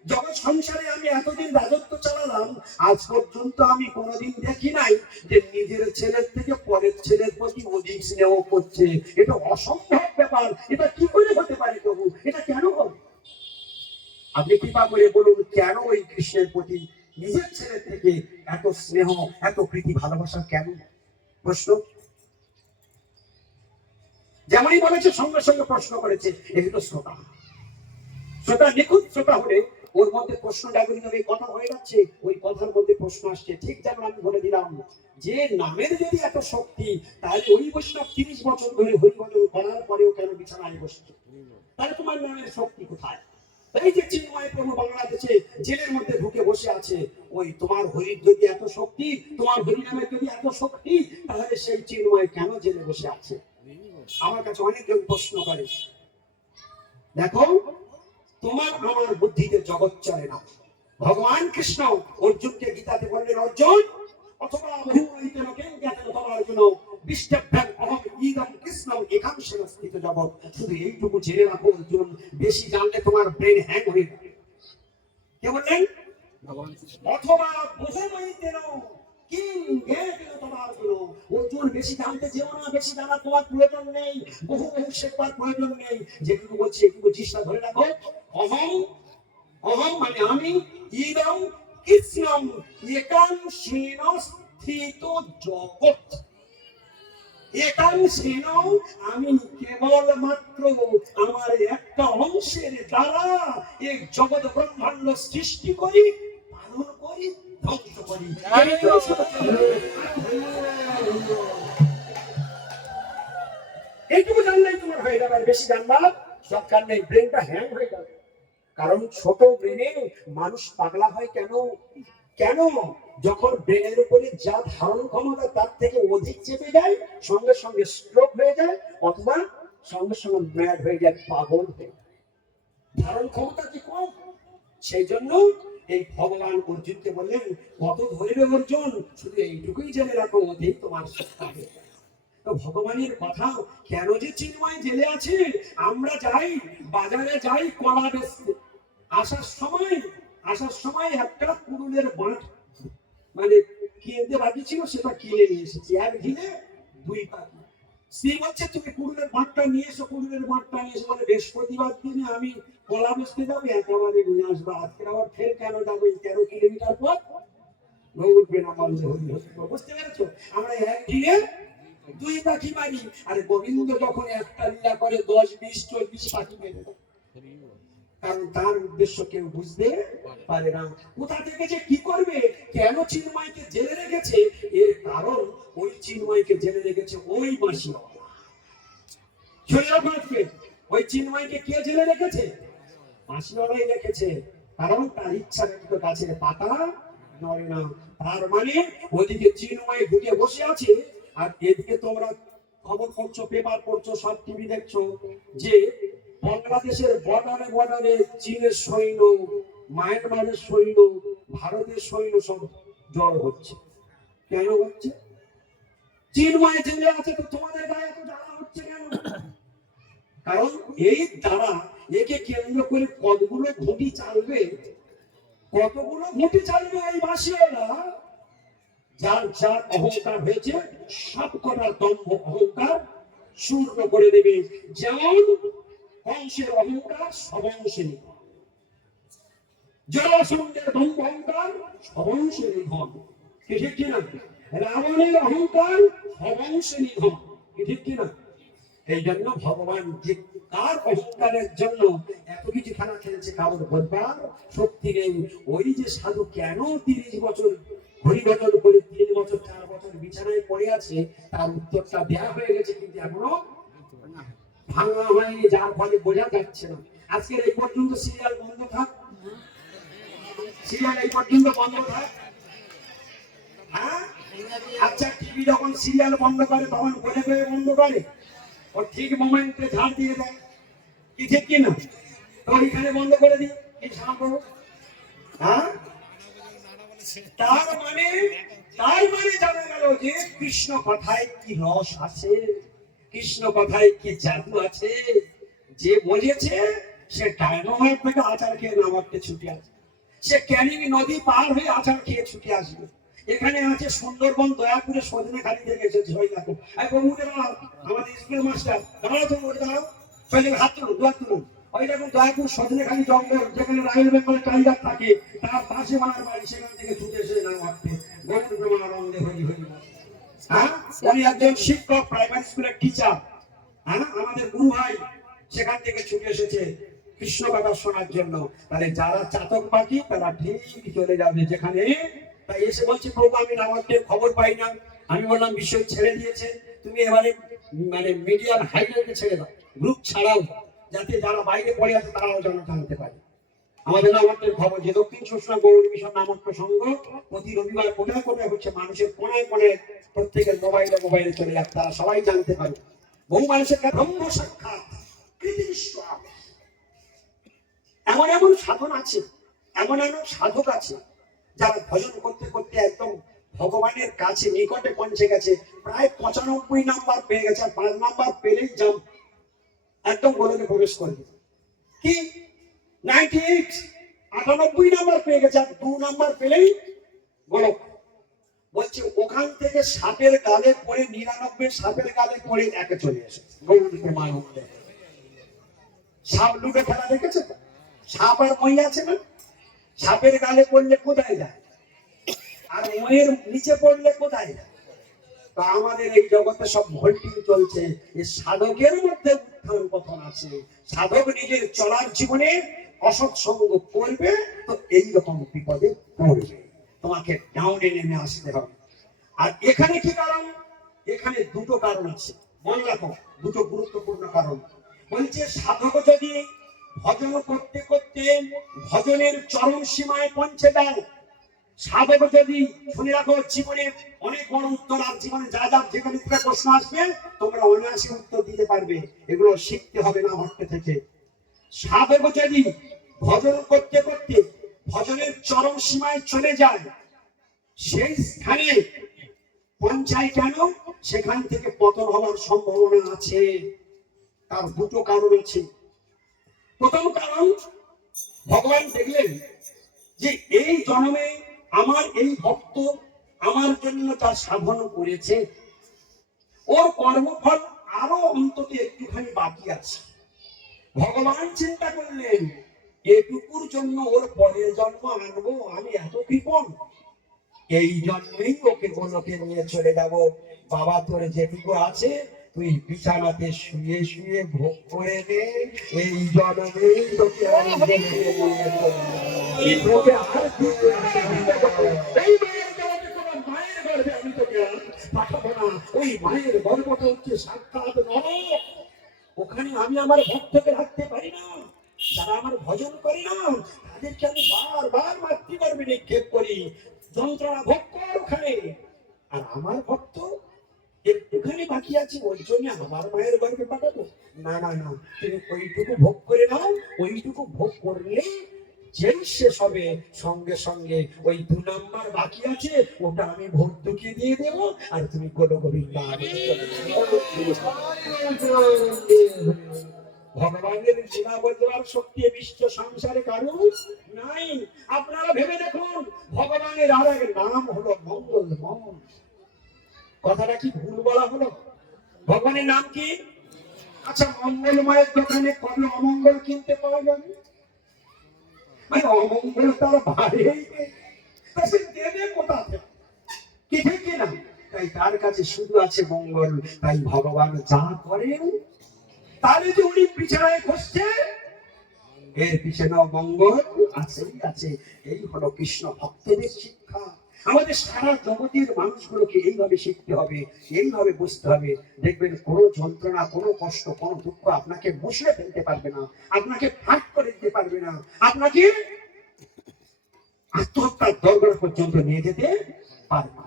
জগৎ সংসারে আমি এতদিন রাজত্ব চালালাম, আজ পর্যন্ত আমি কোনোদিন দেখি নাই যে নিজের ছেলের থেকে পরের ছেলের প্রতি অধিক স্নেহ করছে। এটা অসম্ভব ব্যাপার। এটা কি করে হতে পারে প্রভু? এটা কেন হবে? আপনি কৃপা করে বলুন, কেন ওই কৃষ্ণের প্রতি নিজের ছেলের থেকে এত স্নেহ, এত প্রীতি, ভালোবাসা কেন? প্রশ্ন যেমনই বলেছে, সঙ্গে সঙ্গে প্রশ্ন করেছে। এই তো শ্রোতা, শ্রোতা নিখুঁত শ্রোতা হলে ওর মধ্যে প্রশ্ন জাগরিত হয়ে কথা হয়ে যাচ্ছে, ওই কথার মধ্যে প্রশ্ন আসছে। ঠিক যেমন আমি বলে দিলাম যে নামের যদি এত শক্তি, তাহলে ওই বৈষ্ণব 30 বছর ধরে হরিভজন করার পরেও কেন বিছানায় বসছে? তাহলে তোমার নামের শক্তি কোথায়? এই যে চিন্ময় প্রভু বাংলাদেশে জেলের মধ্যে ঢুকে বসে আছে, ওই তোমার হরির যদি এত শক্তি, তোমার হরি নামের যদি এত শক্তি, তাহলে সেই চিন্ময় কেন জেলে বসে আছে? আমার কাছে অনেকজন প্রশ্ন করে। দেখো, তোমার আমার বুদ্ধিতে জগৎ চলে না। ভগবান কৃষ্ণ অর্জুনকে গীতাতে বললেন, অর্জুন অথবা জগৎ, শুধু এইটুকু জেনে রাখো অর্জুন, বেশি জানলে তোমার ব্রেন হ্যাং হয়ে যাবে। কে বললেন? অথবা বহুময়ীতেন কিং জ্ঞাতেন তদার্জুন। অর্জুন বেশি জানতে যেও না, বেশি জানার তোমার প্রয়োজন নেই, বহু বহু শেখার প্রয়োজন নেই। যেটুকু বলছি একটু জিনিসটা ধরে রাখো। অহং, অহং মানে আমি, ইদং কৃষ্ণং একাংশেন স্থিত জগৎ। একাংশেন আমি কেবল মাত্র আমার একটা অংশের দ্বারা এই জগৎ ব্রহ্মাণ্ড সৃষ্টি করি, পালন করি, ধ্বংস করি। এইটুকু জানলেই তোমার হয়ে যাবে, বেশি জানবার দরকার নেই। ব্রেনটা হ্যাং হয়ে যাবে। কারণ ছোট ব্রেনে মানুষ পাগলা হয় কেন? কেন? যখন ব্রেনের উপরে যা ধারণ ক্ষমতা তার থেকে অধিক চেপে যায়, সঙ্গে সঙ্গে স্ট্রোক হয়ে যায়, অথবা সঙ্গে সঙ্গে ম্যাড হয়ে যায়, পাগল হয়ে যায়। ধারণ ক্ষমতা কি কম? সেই জন্য এই ভগবান অর্জুনকে বললেন, কত ধরবে অর্জুন, শুধু এইটুকুই জেনে রাখো, অধিক তোমার সত্তা হয়ে যায়। ভগবানের কথা কেন যে চিন্ময় জেলে আছে? আমরা যাই বাজারে, যাই কলা বেচতে, আসার সময় একটা কুড়ুলের বাঁট মানে কিনতে বাকি ছিল, সেটা কিনে নিয়ে এসেছি। এক ঢিলে 2 পাখি। স্ত্রী বলছে, তুমি কুড়ুলের বাঁটটা নিয়ে এসো। কুড়ুলের বাঁটটা নিয়ে এসে বলে, বৃহস্পতিবার দিনে আমি কলা বেচতে যাবো, একেবারে নিয়ে আসবো। আজকে আবার ফের কেন যাবো 13 কিলোমিটার পথ? উঠবে না বন্ধ হলি। বুঝতে পেরেছো? আমরা এক ঢিলে 2 পাখি মারি। আর গোবিন্দ যখন একটা লীলা করে 10, 20, 40 পাখি মেরে দেয়। কারণ তার উদ্দেশ্য কেউ বুঝতে পারে না। কোথা থেকে যে কি করবে, কেন চিন্ময়কে জেলে রেখেছে, এর কারণ ওই চিন্ময়কে জেলে রেখেছে ওই মাসি। ওই চিন্ময়কে কে জেলে রেখেছে? মাসিওয়ালাই রেখেছে। কারণ তার ইচ্ছা ব্যতীত গাছের পাতা নড়ে না। তার মানে ওদিকে চিন্ময় ঢুকে বসে আছে, আর এদিকে তোমরা খবর পড়ছো, পেপার পড়ছো, সব টিভি দেখছো যে বাংলাদেশের বর্ডারে চীনের সৈন্য, মায়ানমারের সৈন্য, ভারতের সৈন্য সব জড়ো হচ্ছে। কেন হচ্ছে? চিন্ময় জেলে আছে, তো তোমাদের গায়ে এত জ্বালা হচ্ছে কেন? কারণ এই দ্বারা একে কেন্দ্র করে কতগুলো ঘুঁটি চালবে, এই বাসিওয়ালা। যার যার অহংকার হয়েছে, সব কটা দম্ভ অহংকার শূন্য করে দেবে। যেমন কংসের অহংকার সবংশে নিধন, জরাসন্ধের দম্ভ অহংকার সবংশে নিধন, ঠিক কিনা? রাবণের অহংকার সবংশে নিধন, ঠিক কিনা? এই জন্য ভগবান যে কার অহংকারের জন্য এত কিছু খেলা খেলেছে, কারোর বলবার শক্তি নেই। ওই যে সাধু কেন 30 বছর হরিভজন করে 3 বছর 4 বছর বিছানায় পড়ে আছে, তার উত্তরটা দেয়া হয়ে গেছে, কিন্তু এখনো ভাঙা হয়নি, যার ফলে বোঝা যাচ্ছে না। আজকের এই পর্যন্ত সিরিয়াল বন্ধ থাক, সিরিয়াল এই পর্যন্ত বন্ধ থাক। হ্যাঁ, আচ্ছা টিভি যখন সিরিয়াল বন্ধ করে তখন বলে বলে বন্ধ করে, ও ঠিক মোমেন্টে ঝাড় দিয়ে দেয়, কি ঠিক কিনা? তো ওইখানে বন্ধ করে দিই, কি সামনে? হ্যাঁ, তার মানে জানা গেল যে কৃষ্ণ কথায় কি রস আছে, কৃষ্ণ কথায় কি জাদু আছে। যে বোঝেছে সে ডায়নোমাইট থেকে আচার খেয়ে নামাতে ছুটে আসবে, সে ক্যানিং নদী পার হয়ে আচার খেয়ে ছুটে আসবে। এখানে আছে সুন্দরবন দয়াপুরে সজনে খালি থেকে এসেছে, ওই দেখো আমাদের স্কুল মাস্টার দাঁড়াও, তুমি ওটা দাঁড়াও, সজনে হাত তুলুন, দুয়ার তুলুন। ওই দেখুন দয়াপুর সজনে খালি জঙ্গল, যেখানে রয়্যাল বেঙ্গল টাইগার থাকে, তার পাশে মানার বাড়ি, সেখান থেকে ছুটে এসে নাম হাঁটতে গৌর আনন্দে হরি হরি। হ্যাঁ, উনি একজন শিক্ষক, প্রাইমারি স্কুলের টিচার। হ্যাঁ, আমাদের গুরু ভাই সেখান থেকে ছুটে এসেছে কৃষ্ণ কথা শোনার জন্য। তাহলে যারা চাতক পাখি তারা ঠিক চলে যাবে যেখানে। তাই এসে বলছি প্রভু আমি নামাজের খবর পাই না। আমি বললাম বিষয় ছেড়ে দিয়েছে, তুমি এবারে মানে মিডিয়ার হাইলাইটে ছেড়ে দাও, গ্রুপ ছাড়াও, যাতে যারা বাইরে পড়ে আছে তারাও যেন জানতে পারে। আমাদের নামাজের খবর যে দক্ষিণ সুষমা গৌর মিশন নামক প্রসঙ্গ প্রতি রবিবার কোথায় কোথায় হচ্ছে, মানুষের কোনায় কোনায় প্রত্যেকের মোবাইলে চলে যাক, তারা সবাই জানতে পারে। বহু মানুষের ব্রহ্ম সাক্ষাৎ কৃতিনিষ্ঠ। এমন এমন সাধন আছে, এমন এমন সাধক আছে যারা ভজন করতে করতে একদম ভগবানের কাছে নিকটে পৌঁছে গেছে, প্রায় 95 নাম্বার পেয়ে গেছে, আর 5 নাম্বার পেলেই যাও একদম গোলকে প্রবেশ করবে। কি 98 নাম্বার পেয়ে গেছে, আর 2 নাম্বার পেলেই গোলক। বলছে ওখান থেকে সাপের গালে পড়ে 99 সাপের গালে পড়ে একে চলে এসেছে গৌরীকে মানন্দে। সাপ লুটে ফেলা দেখেছে তো, সাপ আর মই আছে না, সাপের গালে পড়লে কোথায় যায়, আর ময়ের নিচে পড়লে কোথায় যায়। তো আমাদের এই জগতে সব ভল্টিং চলছে, এই সাধকের মধ্যে উত্থান পতন আছে। সাধক নিজের চলার জীবনে অসৎ সঙ্গ করবে তো এইরকম বিপদে পড়বে, তোমাকে ডাউনে নেমে আসতে হবে। আর এখানে কি কারণ? এখানে দুটো কারণ আছে, মনে রাখো, দুটো গুরুত্বপূর্ণ কারণ। বলছে সাধক যদি ভজন করতে করতে ভজনের চরম সীমায় পৌঁছে দেয়, সাধক যদি, শুনে রাখো, জীবনে অনেক বড় উত্তর, আর জীবনে যা যা যেখানে থেকে প্রশ্ন আসবে তোমরা অনায়াসে উত্তর দিতে পারবে, এগুলো শিখতে হবে না ভক্ত থেকে। সাধক যদি ভজন করতে করতে ভজনের চরম সীমায় চলে যায়, সেই স্থানে পৌঁছায় কেন? সেখান থেকে পতন হওয়ার সম্ভাবনা আছে। তার দুটো কারণ আছে। প্রথম কারণ, ভগবান দেখলেন যে এই জন্মে আমার এই ভক্ত আমার জন্য তার সাধন করেছে, ওর কর্মফল আরো অন্তত একটুখানি বাকি আছে। ভগবান চিন্তা করলেন এটুকুর জন্য ওর পরের জন্ম আনবো, আমি এত কৃপণ, এই জন্মেই ওকে গোলকে নিয়ে চলে যাব। বাবা তোর যেটুকু আছে তুই বিছানাতে শুয়ে শুয়ে ভোগ করে নে, এই জন্মেই তোকে আমি গোলকে নিয়ে চলে যাব। তোকে আর এই মায়ের গর্ভে, কোনো মায়ের গর্ভে আমি তোকে পাঠাবো না। ওই মায়ের গর্ভটা হচ্ছে সাক্ষাৎ নরক, ওখানে আমি আমার ভক্তকে রাখতে পারি না। যারা আমার ভজন করে না তাদেরকে আমি বারবার মাতৃগর্ভে নিক্ষেপ করি, যন্ত্রণা ভোগ কর ওখানে। আর আমার ভক্ত একটুখানি বাকি আছে, ওই জন্য আমার মায়ের গর্ভে পাঠাবো না। না না, তুমি ওইটুকু ভোগ করে নাও, ওইটুকু ভোগ করলে যেই শেষ হবে সঙ্গে সঙ্গে ওই 2 নাম্বার বাকি আছে ওটা আমি ভোগ ঢুকিয়ে দিয়ে দেবো, আর তুমি গোল গোবিন্দা। ভগবানের লীলা বলবার শক্তি বিশ্ব সংসারে কারো নাই। আপনারা ভেবে দেখুন, ভগবানের আর এক নাম হলো মঙ্গলময়। কথাটা কি ভুল বলা হলো? ভগবানের নাম কি? আচ্ছা, মঙ্গলময়ের দোকানে কত অমঙ্গল কিনতে পাওয়া যাবে? মানে অমঙ্গল তার বাইরেই নেই, দেবে কোথা থেকে? কি ঠিক কিনা? তাই তার কাছে শুধু আছে মঙ্গল। তাই ভগবান যা করেন তাহলে যে উনি পিছনে বসছে, এর পিছনে মঙ্গল আছেই আছে। এই হলো কৃষ্ণ ভক্তদের শিক্ষা। আমাদের সারা জগতের মানুষগুলোকে এইভাবে শিখতে হবে, এইভাবে বুঝতে হবে। দেখবেন কোনো যন্ত্রণা, কোনো কষ্ট, কোনো দুঃখ আপনাকে মুছড়ে ফেলতে পারবে না, আপনাকে ফাঁক করে দিতে পারবে না, আপনাকে আত্মহত্যার দরবার পর্যন্ত নিয়ে যেতে পারবে না,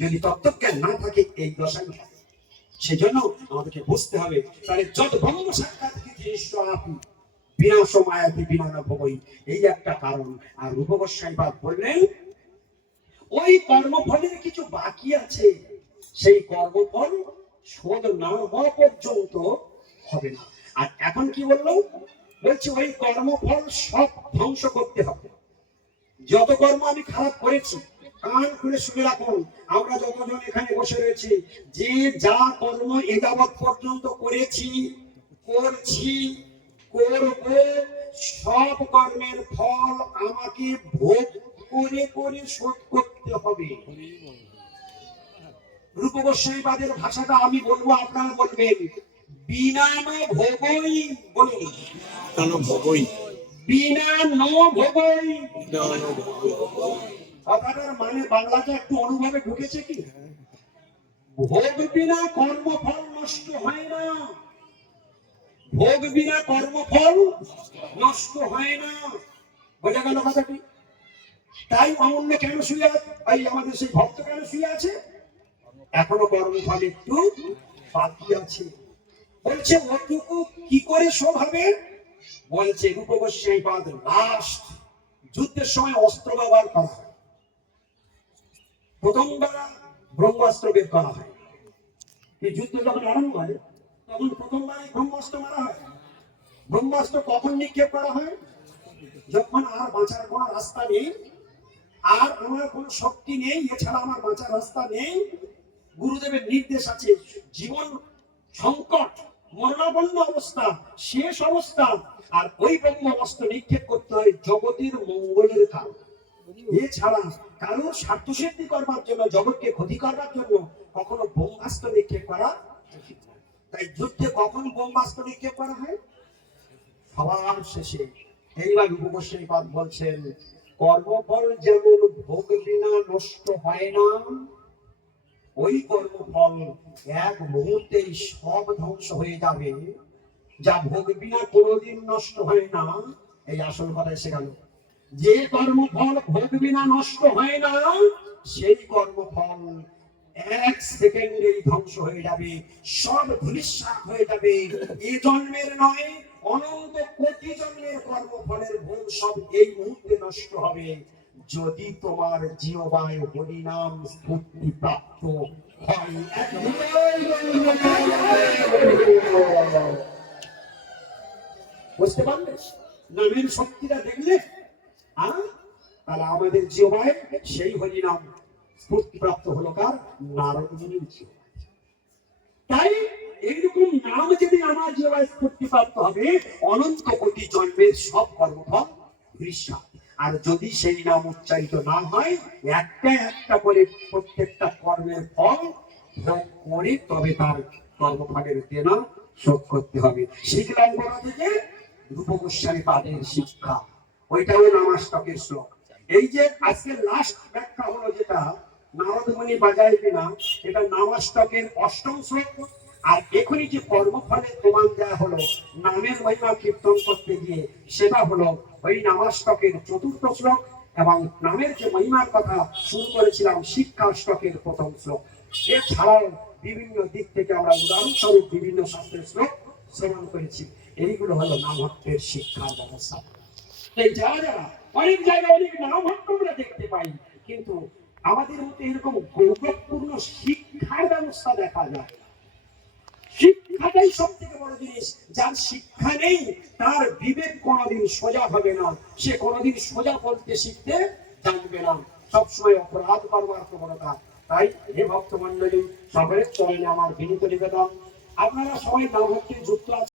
যদি তত্ত্বজ্ঞান না থাকে এই দশায়। সেজন্য আমাদেরকে বুঝতে হবে, তাহলে যত ব্রহ্ম সাক্ষাৎ আপনি বিনা সমায়াতি বিনা ভবই, এই একটা কারণ। আর রূপ গোস্বামী পাদ বললেন ওই কর্মফলের কিছু বাকি আছে, সেই কর্মফল শোধ না হওয়া পর্যন্ত হবে না। আর এখন কি বললো, বলছি ওই কর্মফল সব ধ্বংস করতে হবে। যত কর্ম আমি খারাপ করেছি, কান খুলে শুনে রাখুন, আমরা যতজন এখানে বসে রয়েছি, যে যা কর্ম এ যাবৎ পর্যন্ত করেছি, করছি, করব, সব কর্মের ফল আমাকে ভোগ করে করে শোধ করতে হবে। রূপ গোস্বামী পাদের ভাষাটা আমি বলবো, আপনারা বলবেন বিনা ন ভোগই, বলুন বিনা ন ভোগই। কথাটার মানে বাংলাটা একটু অনুভবে ঢুকেছে কি? ভোগ বিনা কর্মফল নষ্ট হয় না, ভোগ বিনা কর্মফল নষ্ট হয় না। বোঝা গেল কথাটি? তাই অমূল্য কেন শুয়ে আছে, ভাই আমাদের সেই ভক্ত কেন শুয়ে আছে? এখনো কর্মফল একটু বাকি আছে। বলছে ওটুকু কি করে শোধ হবে? বলছে রূপ গোস্বামী পাদ লাস্ট যুদ্ধের সময় অস্ত্র ব্যবহার করা হয়, প্রথমবার ব্রহ্মাস্ত্র বের করা হয়। এই যুদ্ধ যখন আরম্ভ হয় তখন প্রথমবার ব্রহ্মাস্ত্র মারা হয়। ব্রহ্মাস্ত্র কখন নিক্ষেপ করা হয়? যখন আর বাঁচার কোনো রাস্তা নেই, আর আমার কোনো শক্তি নেই, এছাড়া আমার বাঁচার রাস্তা নেই, গুরুদেবের নির্দেশ আছে, জীবন সংকট, মরণাপন্ন অবস্থা, শেষ অবস্থা, আর ওই ব্রহ্মাস্ত্র নিক্ষেপ করতে হয় জগতের মঙ্গলের কারণ। এছাড়া কারোর স্বার্থ সিদ্ধি করবার জন্য, জগৎকে ক্ষতি করবার জন্য কখনো ব্রহ্মাস্ত্র নিক্ষেপ করা উচিত নয়। তাই যুদ্ধে কখন ব্রহ্মাস্ত্র নিক্ষেপ করা হয়? সবার শেষে। এইবার রূপ গোস্বামী পাদ বলছেন কর্মফল যেমন ভোগ বিনা নষ্ট হয় না, ওই কর্মফল এক মুহূর্তেই সব ধ্বংস হয়ে যাবে, যা ভোগ বিনা কোনোদিন নষ্ট হয় না। এই আসল কথা এসে গেল, যে কর্মফল ভোগ বিনা নষ্ট হয় না, সেই কর্মফল এক সেকেন্ডেই ধ্বংস হয়ে যাবে, সব ধূলিসাৎ হয়ে যাবে। এ জন্মের নয়, অনন্ত কোটি জন্মের কর্মফলের ভোগ সব এই মুহূর্তে নষ্ট হবে, যদি তোমার জিহ্বায় হরিনাম স্ফূর্তি প্রাপ্ত হয়। বুঝতে পারলে নামের শক্তিটা দেখলে? তাহলে আমাদের জিহ্বায় সেই হরিনাম স্ফূর্তি প্রাপ্ত হলো কার? নারদ মুনির জিহ্বায়। তাই এইরকম নাম যদি আমার জিহ্বায় স্ফূর্তি প্রাপ্ত হবে, অনন্ত কোটি জন্মের সব কর্মফল ধূলিসাৎ। আর যদি সেই নাম উচ্চারিত না হয়, একটা একটা করে প্রত্যেকটা কর্মের ফল ভোগ করে তবে তার কর্মফলের দেনা শোধ করতে হবে। শিখলাম বলা থেকে রূপ গোস্বামী পাদের শিক্ষা, ওইটাও নামাষ্টকের শ্লোক। এই যে আজকে লাস্ট ব্যাখ্যা হলো যেটা নারদ মুনি বাজায় বিনা, এটা নামাষ্টকের অষ্টম শ্লোক। আর এখনই যে কর্মফলের প্রমাণ দেওয়া হলো নামের মহিমা কীর্তন করতে গিয়ে, সেটা হলো ওই নামাষ্টকের চতুর্থ শ্লোক। এবং নামের যে মহিমার কথা শুরু করেছিলাম শিক্ষাষ্টকের প্রথম শ্লোক। এছাড়াও বিভিন্ন দিক থেকে আমরা উদাহরণস্বরূপ বিভিন্ন শাস্ত্রের শ্লোক শ্রবণ করেছি। এইগুলো হলো নামহট্টের শিক্ষার ব্যবস্থা। এই যারা যারা অনেক জায়গায় অনেক নামহট্ট আমরা দেখতে পাই, কিন্তু আমাদের মধ্যে এরকম গৌরবপূর্ণ শিক্ষার ব্যবস্থা দেখা যায়। শিক্ষাটাই সব থেকে বড় জিনিস। যার শিক্ষা নেই তার বিবেক কোনোদিন সোজা হবে না, সে কোনোদিন সোজা বলতে শিখতে জানবে না, সবসময় অপরাধ করবার প্রবণতা। তাই হে ভক্ত মন্ডলী, সকলের চরণে আমার বিনীত নিবেদন, আপনারা সবাই নামহট্টে যুক্ত আছেন।